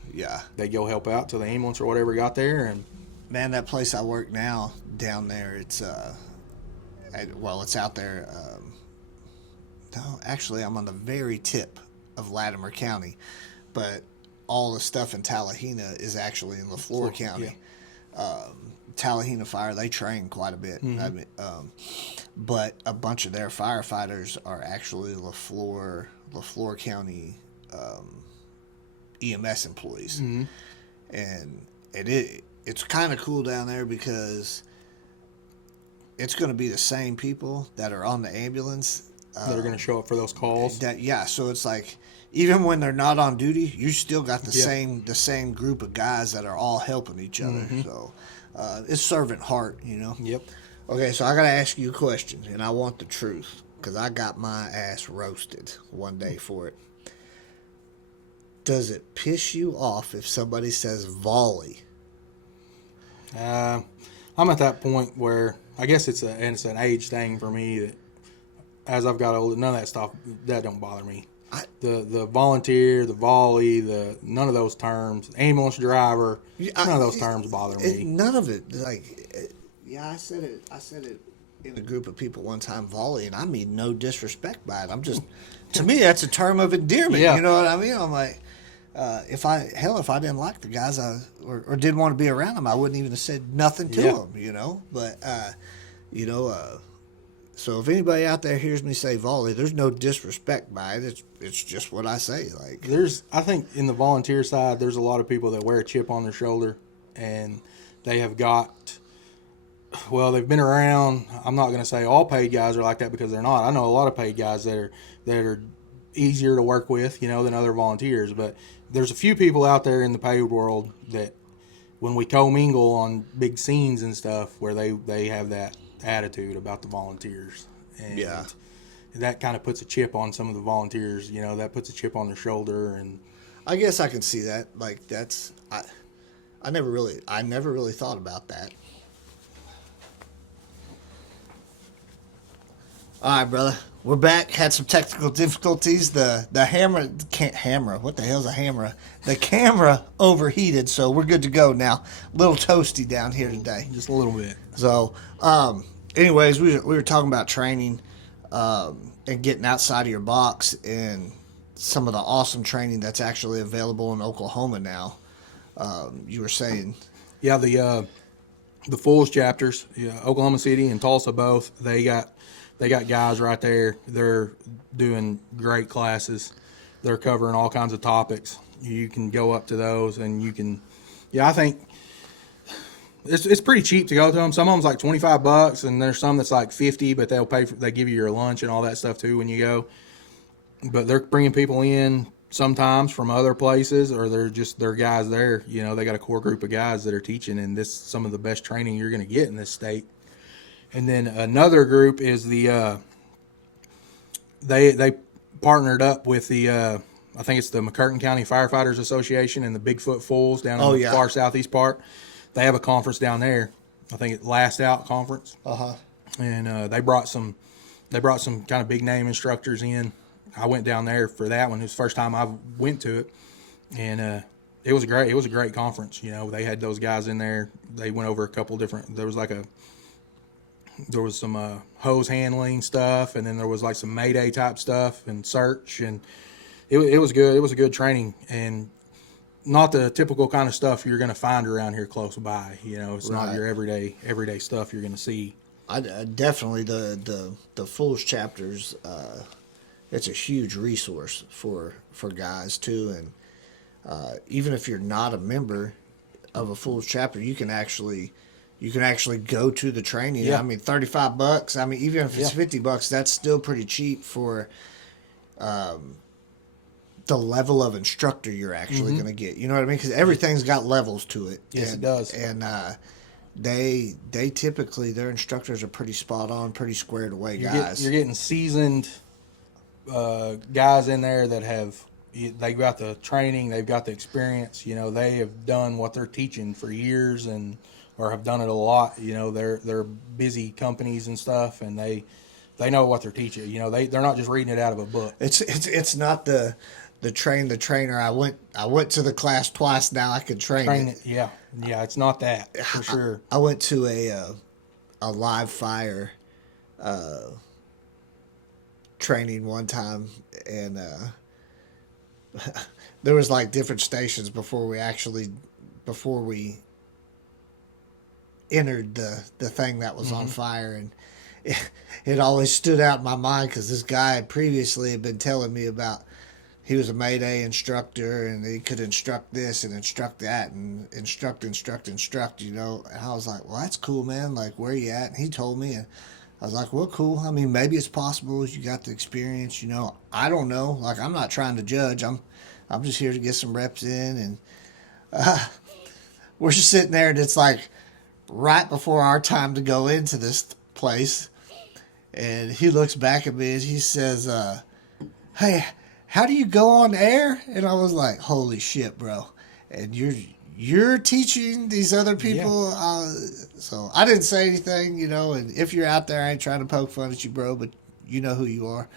they'd go help out till the ambulance or whatever got there. And man, that place I work now down there, it's it's out there. No, actually, I'm on the very tip of Latimer County, but all the stuff in Tallahena is actually in LaFleur County. Yeah. Tallahena Fire, they train quite a bit. Mm-hmm. I mean, but a bunch of their firefighters are actually LaFleur County EMS employees. Mm-hmm. And it's kind of cool down there because it's going to be the same people that are on the ambulance that are going to show up for those calls. So it's like, even when they're not on duty, you still got the same group of guys that are all helping each other. Mm-hmm. So it's servant heart, Yep. Okay, so I got to ask you a question, and I want the truth, because I got my ass roasted one day for it. Does it piss you off if somebody says volley? I'm at that point where I guess it's an age thing for me that as I've got older, none of that stuff, that don't bother me. The volunteer, the volley, none of those terms, ambulance driver, none of those terms bother me. None of it. I said it in a group of people one time, volley, and I mean no disrespect by it. I'm just, to me, that's a term of endearment. Yeah. You know what I mean? I'm like, if I didn't like the guys or didn't want to be around them, I wouldn't even have said nothing to them, But, so if anybody out there hears me say volley, there's no disrespect by it. It's just what I say. Like, I think in the volunteer side, there's a lot of people that wear a chip on their shoulder, and they have they've been around. I'm not going to say all paid guys are like that, because they're not. I know a lot of paid guys that are easier to work with, than other volunteers. But there's a few people out there in the paid world that, when we commingle on big scenes and stuff, where they have that attitude about the volunteers, and that kind of puts a chip on some of the volunteers. That puts a chip on their shoulder, and I guess I can see that. Like, that's I never really thought about that. All right, brother, we're back. Had some technical difficulties. The hammer. What the hell's a hammer? The camera overheated, so we're good to go now. A little toasty down here today. Just a little bit. So, anyways, we were talking about training and getting outside of your box, and some of the awesome training that's actually available in Oklahoma now. You were saying, the Fools chapters, Oklahoma City and Tulsa both. They got guys right there. They're doing great classes. They're covering all kinds of topics. You can go up to those, and you can. I think it's pretty cheap to go to them. Some of them's like $25, and there's some that's like $50, but they give you your lunch and all that stuff too when you go. But they're bringing people in sometimes from other places, or they're guys there. They got a core group of guys that are teaching, and this some of the best training you're going to get in this state. And then another group is they partnered up with I think it's the McCurtain County Firefighters Association and the Bigfoot Fools down in the far southeast part. They have a conference down there. I think it's Last Out Conference. And they brought some kind of big name instructors in. I went down there for that one. It was the first time I went to it, and it was great. It was a great conference. You know, they had those guys in there. They went over a couple different. There was some hose handling stuff, and then there was like some Mayday type stuff and search, and it was good. It was a good training, and not the typical kind of stuff you're going to find around here close by. You know, it's not your everyday stuff you're going to see. I definitely the Fools chapters. It's a huge resource for guys too, and even if you're not a member of a Fools chapter, you can actually go to the training. Yeah. I mean, $35. I mean, even if it's $50, that's still pretty cheap for the level of instructor you're actually going to get. You know what I mean? Because everything's got levels to it. Yes, it does. And they typically, their instructors are pretty spot on, pretty squared away guys. You're getting seasoned guys in there that they've got the training, they've got the experience. You know, they have done what they're teaching for years or have done it a lot. You know, they're busy companies and stuff, and they know what they're teaching. You know, they're not just reading it out of a book. It's not the train the trainer. I went to the class twice. Now I could train it. Yeah, it's not that for sure. I went to a live fire training one time, and there was like different stations before we entered the thing that was on fire, and it always stood out in my mind because this guy previously had been telling me about he was a Mayday instructor and he could instruct this and instruct that and instruct, you know. And I was like, well, that's cool, man. Like, where you at? And he told me, and I was like, well, cool. I mean, maybe it's possible if you got the experience, you know. I don't know. Like, I'm not trying to judge. I'm just here to get some reps in, and we're just sitting there, and it's like right before our time to go into this place, and he looks back at me and he says, hey, how do you go on air? And I was like, holy shit, bro. And you're teaching these other people. So I didn't say anything, you know, and if you're out there, I ain't trying to poke fun at you, bro, but you know who you are.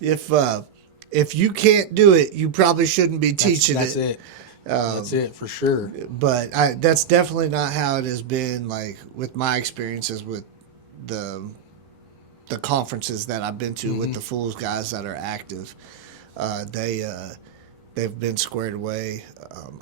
If you can't do it, you probably shouldn't be teaching That's it. That's it for sure. But that's definitely not how it has been, like, with my experiences with the conferences that I've been to with the Fools guys that are active. They've been squared away.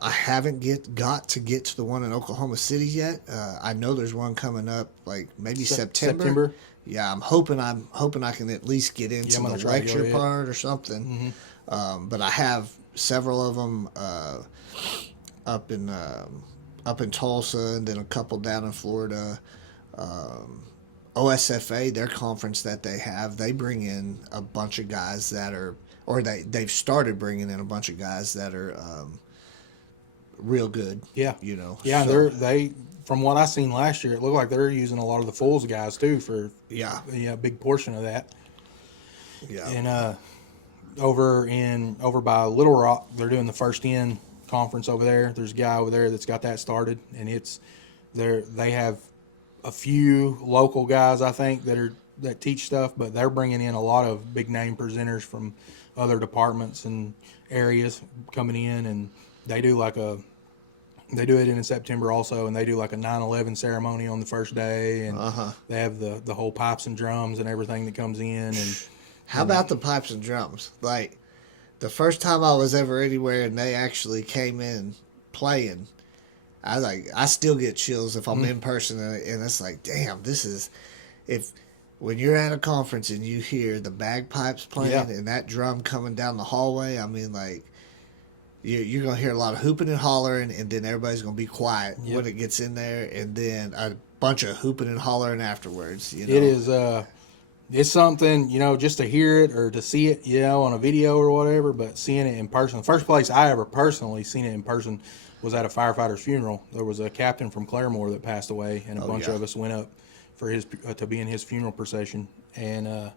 I haven't got to the one in Oklahoma City yet. I know there's one coming up, like maybe September. Yeah, I'm hoping I can at least get into the lecture part or something. But I have several of them up in Tulsa, and then a couple down in Florida. OSFA, their conference that they have, they bring in a bunch of guys that are, or they've started bringing in a bunch of guys that are real good. Yeah, you know. Yeah, so, they from what I seen last year, it looked like they're using a lot of the Fools guys too for a big portion of that. Yeah, and over by Little Rock, they're doing the First In conference over there. There's a guy over there that's got that started, and they have a few local guys, I think, that teach stuff, but they're bringing in a lot of big name presenters from other departments and areas coming in, and they do it in September also, and they do like a 9/11 ceremony on the first day, and they have the whole pipes and drums and everything that comes in. And how about the pipes and drums? Like, the first time I was ever anywhere and they actually came in playing, I still get chills if I'm in person, and it's like, damn, when you're at a conference and you hear the bagpipes playing and that drum coming down the hallway, I mean, like, you're going to hear a lot of hooping and hollering, and then everybody's going to be quiet when it gets in there, and then a bunch of hooping and hollering afterwards. You know? It is, it's something, you know, just to hear it or to see it, you know, on a video or whatever, but seeing it in person. The first place I ever personally seen it in person was at a firefighter's funeral. There was a captain from Claremore that passed away, and a bunch of us went up for his to be in his funeral procession, and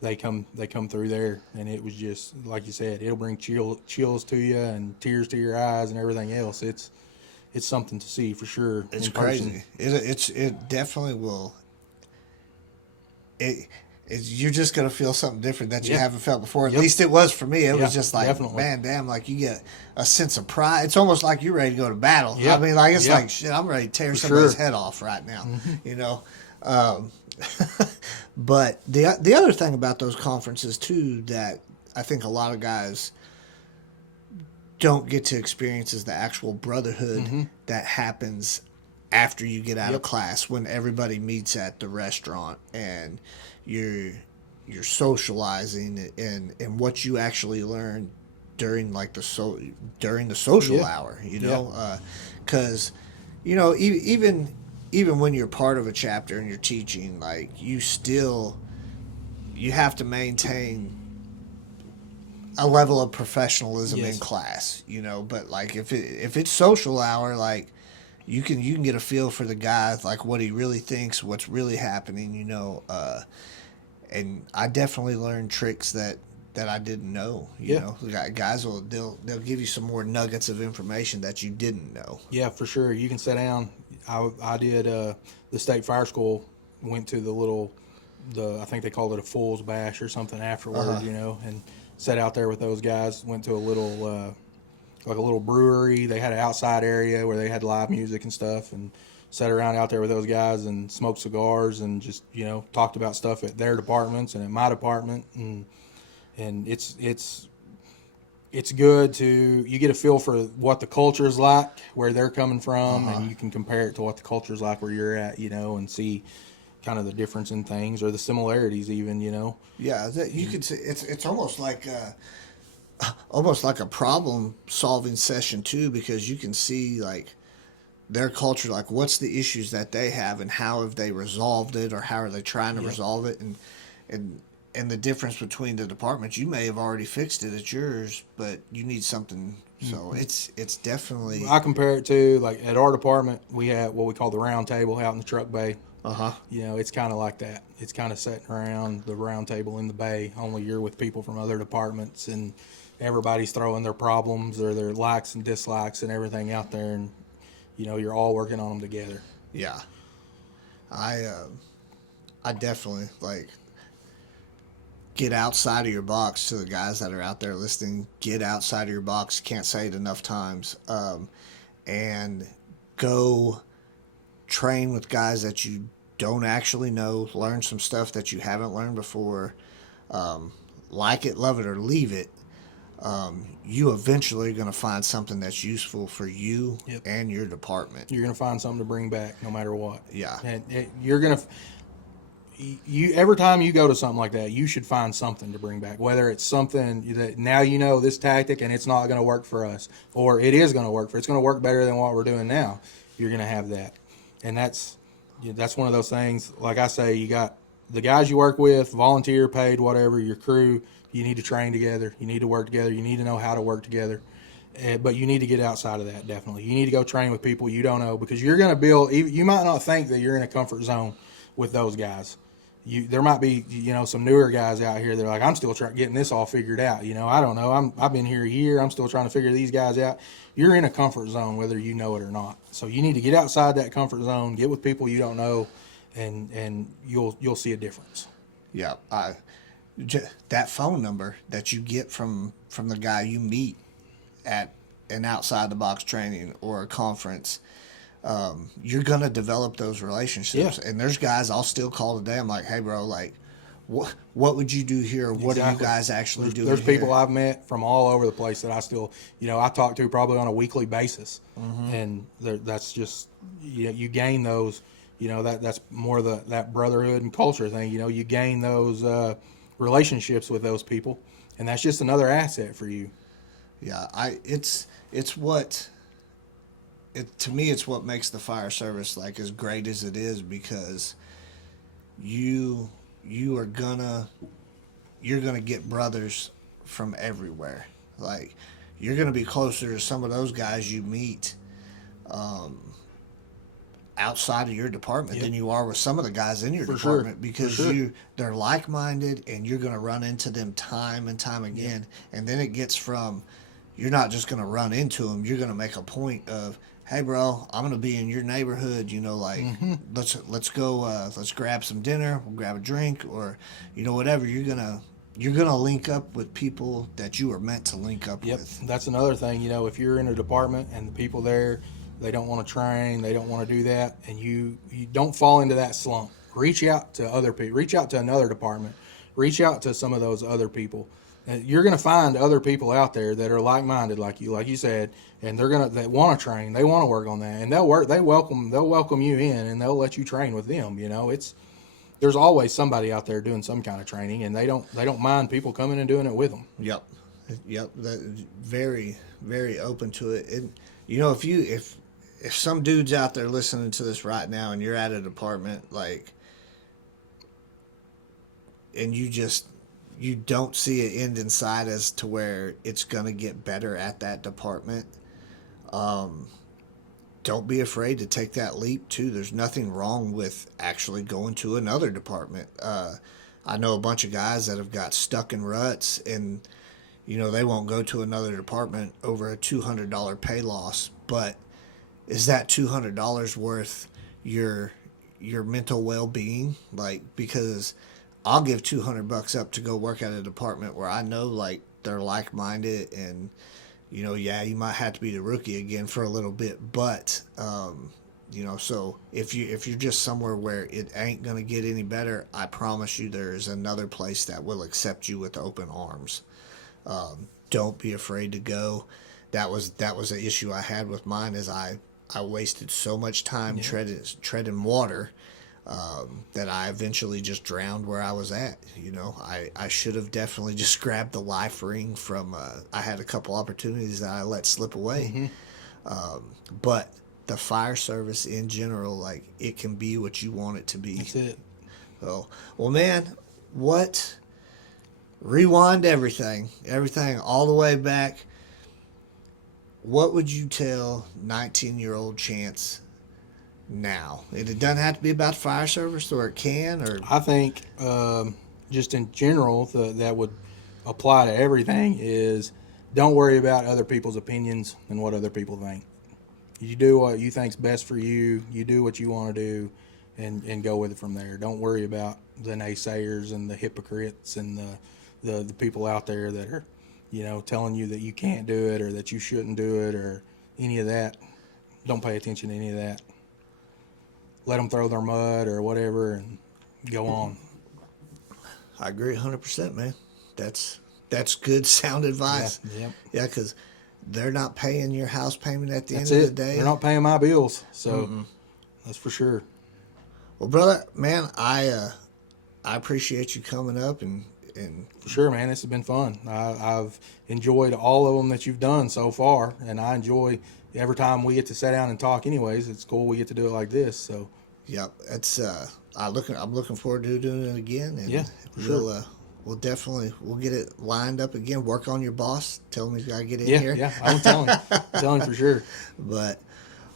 they come through there, and it was just like you said, it'll bring chills to you and tears to your eyes and everything else. It's something to see for sure. It's crazy. It definitely will. you're just gonna feel something different that you Yeah. haven't felt before. At Yep. least it was for me. It Yeah, was just like, definitely. man, damn, like you get a sense of pride. It's almost like you're ready to go to battle. Yeah. I mean, like it's Yeah. like shit. I'm ready to tear For somebody's sure. head off right now. You know. Um, but the other thing about those conferences too that I think a lot of guys don't get to experience is the actual brotherhood that happens after you get out of Yep. class, when everybody meets at the restaurant and you're socializing and what you actually learn during like during the social Yeah. hour, you Yeah. know, because even when you're part of a chapter and you're teaching, like you have to maintain a level of professionalism Yes. in class, you know. But like if it's social hour, like you can get a feel for the guy, like what he really thinks, what's really happening, you know. And I definitely learned tricks that I didn't know. You Yeah. know, guys they'll give you some more nuggets of information that you didn't know. Yeah, for sure. You can sit down. I did the state fire school. Went to I think they called it a fool's bash or something afterwards, you know, and sat out there with those guys. Went to a little like a little brewery. They had an outside area where they had live music and stuff, and sat around out there with those guys and smoked cigars and just, you know, talked about stuff at their departments and at my department, and it's good to you get a feel for what the culture is like where they're coming from, and you can compare it to what the culture is like where you're at, you know, and see kind of the difference in things or the similarities even, you know. Yeah, you could say it's almost like a problem solving session too, because you can see like their culture, like what's the issues that they have and how have they resolved it, or how are they trying to resolve it, and the difference between the departments. You may have already fixed it at yours, but you need something. So it's definitely I compare it to, like, at our department we have what we call the round table out in the truck bay. You know, it's kind of like that. It's kind of sitting around the round table in the bay, only you're with people from other departments, and everybody's throwing their problems or their likes and dislikes and everything out there, and you know, you're all working on them together. yeah. I definitely like get outside of your box. To the guys that are out there listening, get outside of your box. Can't say it enough times. And go train with guys that you don't actually know. Learn some stuff that you haven't learned before. Like it, love it, or leave it. You eventually are going to find something that's useful for you and your department. You're going to find something to bring back no matter what. Yeah. And you're going to every time you go to something like that, you should find something to bring back, whether it's something that now you know this tactic and it's not going to work for us, or it is going to work it's going to work better than what we're doing now. You're going to have that. And that's one of those things. Like I say, you got the guys you work with, volunteer, paid, whatever, your crew. You need to train together. You need to work together. You need to know how to work together. But you need to get outside of that, definitely. You need to go train with people you don't know, because you're going to build. You might not think that you're in a comfort zone with those guys. There might be, you know, some newer guys out here. They're like, I'm still getting this all figured out. You know, I don't know. I've been here a year. I'm still trying to figure these guys out. You're in a comfort zone, whether you know it or not. So you need to get outside that comfort zone, get with people you don't know, and you'll see a difference. Yeah, that phone number that you get from the guy you meet at an outside the box training or a conference, you're gonna develop those relationships. Yeah. And there's guys I'll still call today. I'm like, hey, bro, like, what would you do here? What do you guys actually do? There's people I've met from all over the place that I still, you know, I talk to probably on a weekly basis, and that's just, you gain those. You know, that's more that brotherhood and culture thing. You know, you gain those relationships with those people, and that's just another asset for you. Yeah, to me it's what makes the fire service like as great as it is, because you're gonna get brothers from everywhere. Like, you're gonna be closer to some of those guys you meet outside of your department than you are with some of the guys in your department, because they're like-minded, and you're going to run into them time and time again. And then it gets from you're not just going to run into them. You're going to make a point of, hey, bro, I'm going to be in your neighborhood. You know, like let's go. Let's grab some dinner. We'll grab a drink, or whatever. You're gonna link up with people that you were meant to link up with. That's another thing. If you're in a department and the people there, they don't want to train, they don't want to do that, and you don't fall into that slump. Reach out to other people. Reach out to another department. Reach out to some of those other people. And you're going to find other people out there that are like-minded, like you said, and that want to train. They want to work on that, and they'll welcome you in, and they'll let you train with them. There's always somebody out there doing some kind of training, and they don't mind people coming and doing it with them. Yep. Very, very open to it. And if some dude's out there listening to this right now, and you're at a department and you don't see an end in sight as to where it's gonna get better at that department, don't be afraid to take that leap too. There's nothing wrong with actually going to another department. I know a bunch of guys that have got stuck in ruts, and they won't go to another department over a $200 pay loss. But is that $200 worth your mental well-being? Because I'll give $200 up to go work at a department where I know they're like-minded, and you might have to be the rookie again for a little bit, but so if you're just somewhere where it ain't gonna get any better, I promise you there's another place that will accept you with open arms. Don't be afraid to go. That was an issue I had with mine, is I wasted so much time treading water that I eventually just drowned where I was at. I should have definitely just grabbed the life ring from, I had a couple opportunities that I let slip away. But the fire service in general, it can be what you want it to be. That's it. So, well, man, rewind everything all the way back. What would you tell 19-year-old Chance now? It doesn't have to be about fire service, or it can, or I think just in general that would apply to everything is, don't worry about other people's opinions and what other people think. You do what you think's best for you. You do what you want to do, and go with it from there. Don't worry about the naysayers and the hypocrites and the people out there that are telling you that you can't do it or that you shouldn't do it or any of that. Don't pay attention to any of that. Let them throw their mud or whatever and go on. I agree 100%, man. That's good, sound advice. Yeah, because they're not paying your house payment at the end of the day. They're not paying my bills, so that's for sure. Well, brother, man, I appreciate you coming up and for sure, man. This has been fun. I've enjoyed all of them that you've done so far, and I enjoy every time we get to sit down and talk. Anyways, it's cool we get to do it like this. So, yep, it's I'm looking forward to doing it again. And yeah, for sure. We'll get it lined up again. Work on your boss. Tell him he's got to get in here. Yeah, I'm telling for sure. But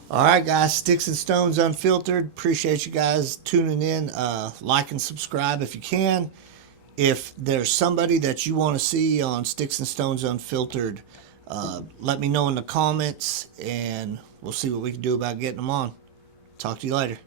all right, guys, Sticks and Stones Unfiltered. Appreciate you guys tuning in. Like and subscribe if you can. If there's somebody that you want to see on Sticks and Stones Unfiltered, let me know in the comments, and we'll see what we can do about getting them on. Talk to you later.